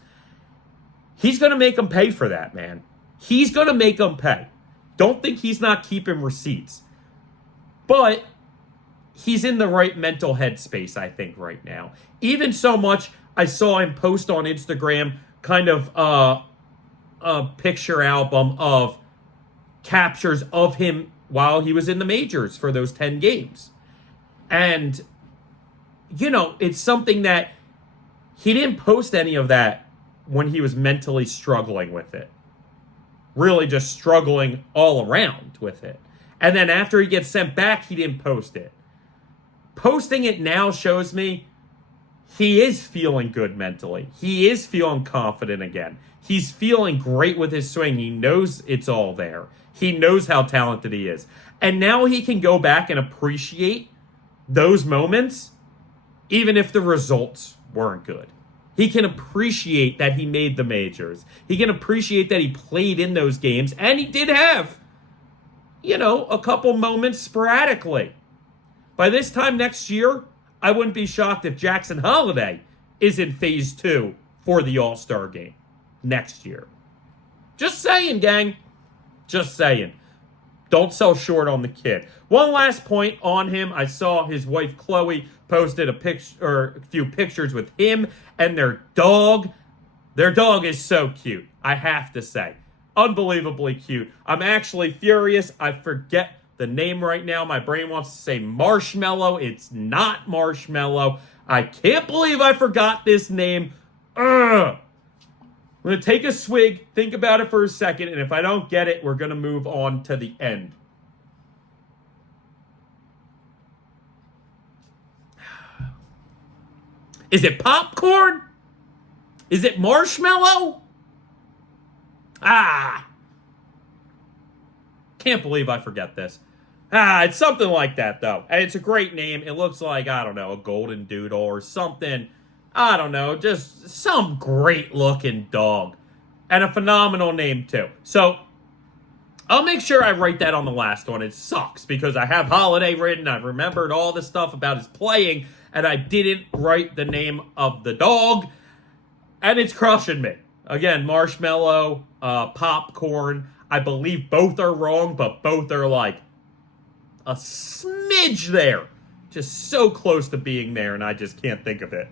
He's going to make them pay for that, man. He's going to make them pay. Don't think he's not keeping receipts. But he's in the right mental headspace, I think, right now. Even so much, I saw him post on Instagram kind of a picture album of captures of him while he was in the majors for those 10 games. And, it's something that he didn't post any of that when he was mentally struggling with it. Really just struggling all around with it. And then after he gets sent back, he didn't post it. Posting it now shows me he is feeling good mentally. He is feeling confident again. He's feeling great with his swing. He knows it's all there. He knows how talented he is. And now he can go back and appreciate those moments, even if the results weren't good. He can appreciate that he made the majors. He can appreciate that he played in those games. And he did have, a couple moments sporadically. By this time next year, I wouldn't be shocked if Jackson Holliday is in phase 2 for the All-Star game next year. Just saying, gang. Just saying. Don't sell short on the kid. One last point on him. I saw his wife Chloe posted a few pictures with him and their dog. Their dog is so cute, I have to say. Unbelievably cute. I'm actually furious. I forget the name right now. My brain wants to say Marshmallow. It's not Marshmallow. I can't believe I forgot this name. Ugh. I'm going to take a swig, think about it for a second, and if I don't get it, we're going to move on to the end. Is it popcorn? Is it marshmallow? Can't believe I forget this. It's something like that, though. And it's a great name. It looks like, I don't know, a golden doodle or something. I don't know, just some great-looking dog. And a phenomenal name, too. So, I'll make sure I write that on the last one. It sucks, because I have Holiday written, I've remembered all the stuff about his playing, and I didn't write the name of the dog, and it's crushing me. Again, marshmallow, popcorn, I believe both are wrong, but both are like a smidge there. Just so close to being there, and I just can't think of it.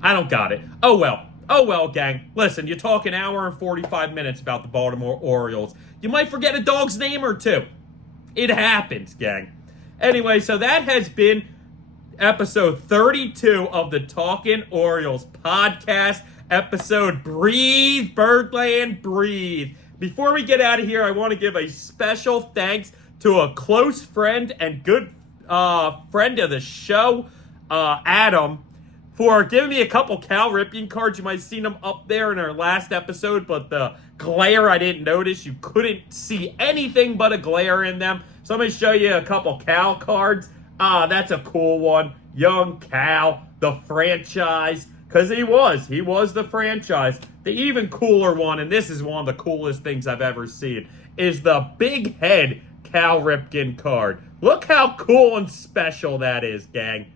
I don't got it. Oh well, gang. Listen, you talk an hour and 45 minutes about the Baltimore Orioles. You might forget a dog's name or two. It happens, gang. Anyway, so that has been episode 32 of the Talkin Orioles podcast. Episode Breathe, Birdland, Breathe. Before we get out of here, I want to give a special thanks to a close friend and good friend of the show, Adam, for giving me a couple Cal Ripken cards. You might have seen them up there in our last episode, but the glare I didn't notice. You couldn't see anything but a glare in them. So I'm going to show you a couple Cal cards. That's a cool one. Young Cal, the franchise, because he was the franchise. The even cooler one, and this is one of the coolest things I've ever seen, is the big head Cal Ripken card. Look how cool and special that is, gang.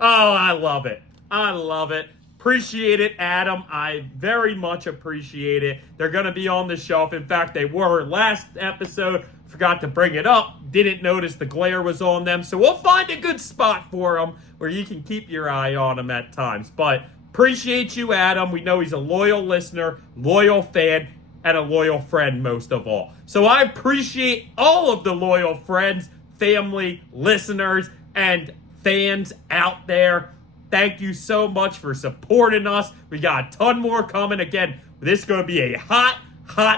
Oh, I love it. I love it. Appreciate it, Adam. I very much appreciate it. They're going to be on the shelf. In fact, they were last episode. Forgot to bring it up. Didn't notice the glare was on them. So we'll find a good spot for them where you can keep your eye on them at times. But appreciate you, Adam. We know he's a loyal listener, loyal fan, and a loyal friend most of all. So I appreciate all of the loyal friends, family, listeners, and fans out there. Thank you so much for supporting us. We got a ton more coming. Again, this is going to be a hot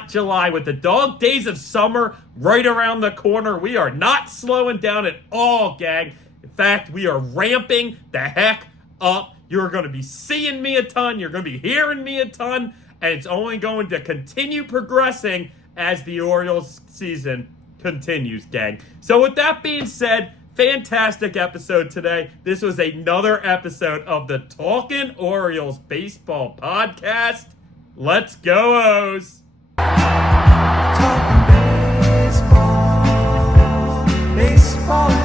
July with the dog days of summer right around the corner. We are not slowing down at all, gang. In fact, we are ramping the heck up. You're going to be seeing me a ton. You're going to be hearing me a ton. And it's only going to continue progressing as the Orioles season continues, gang. So with that being said, fantastic episode today. This was another episode of the Talkin Orioles Baseball Podcast. Let's go, O's! Talking baseball, baseball.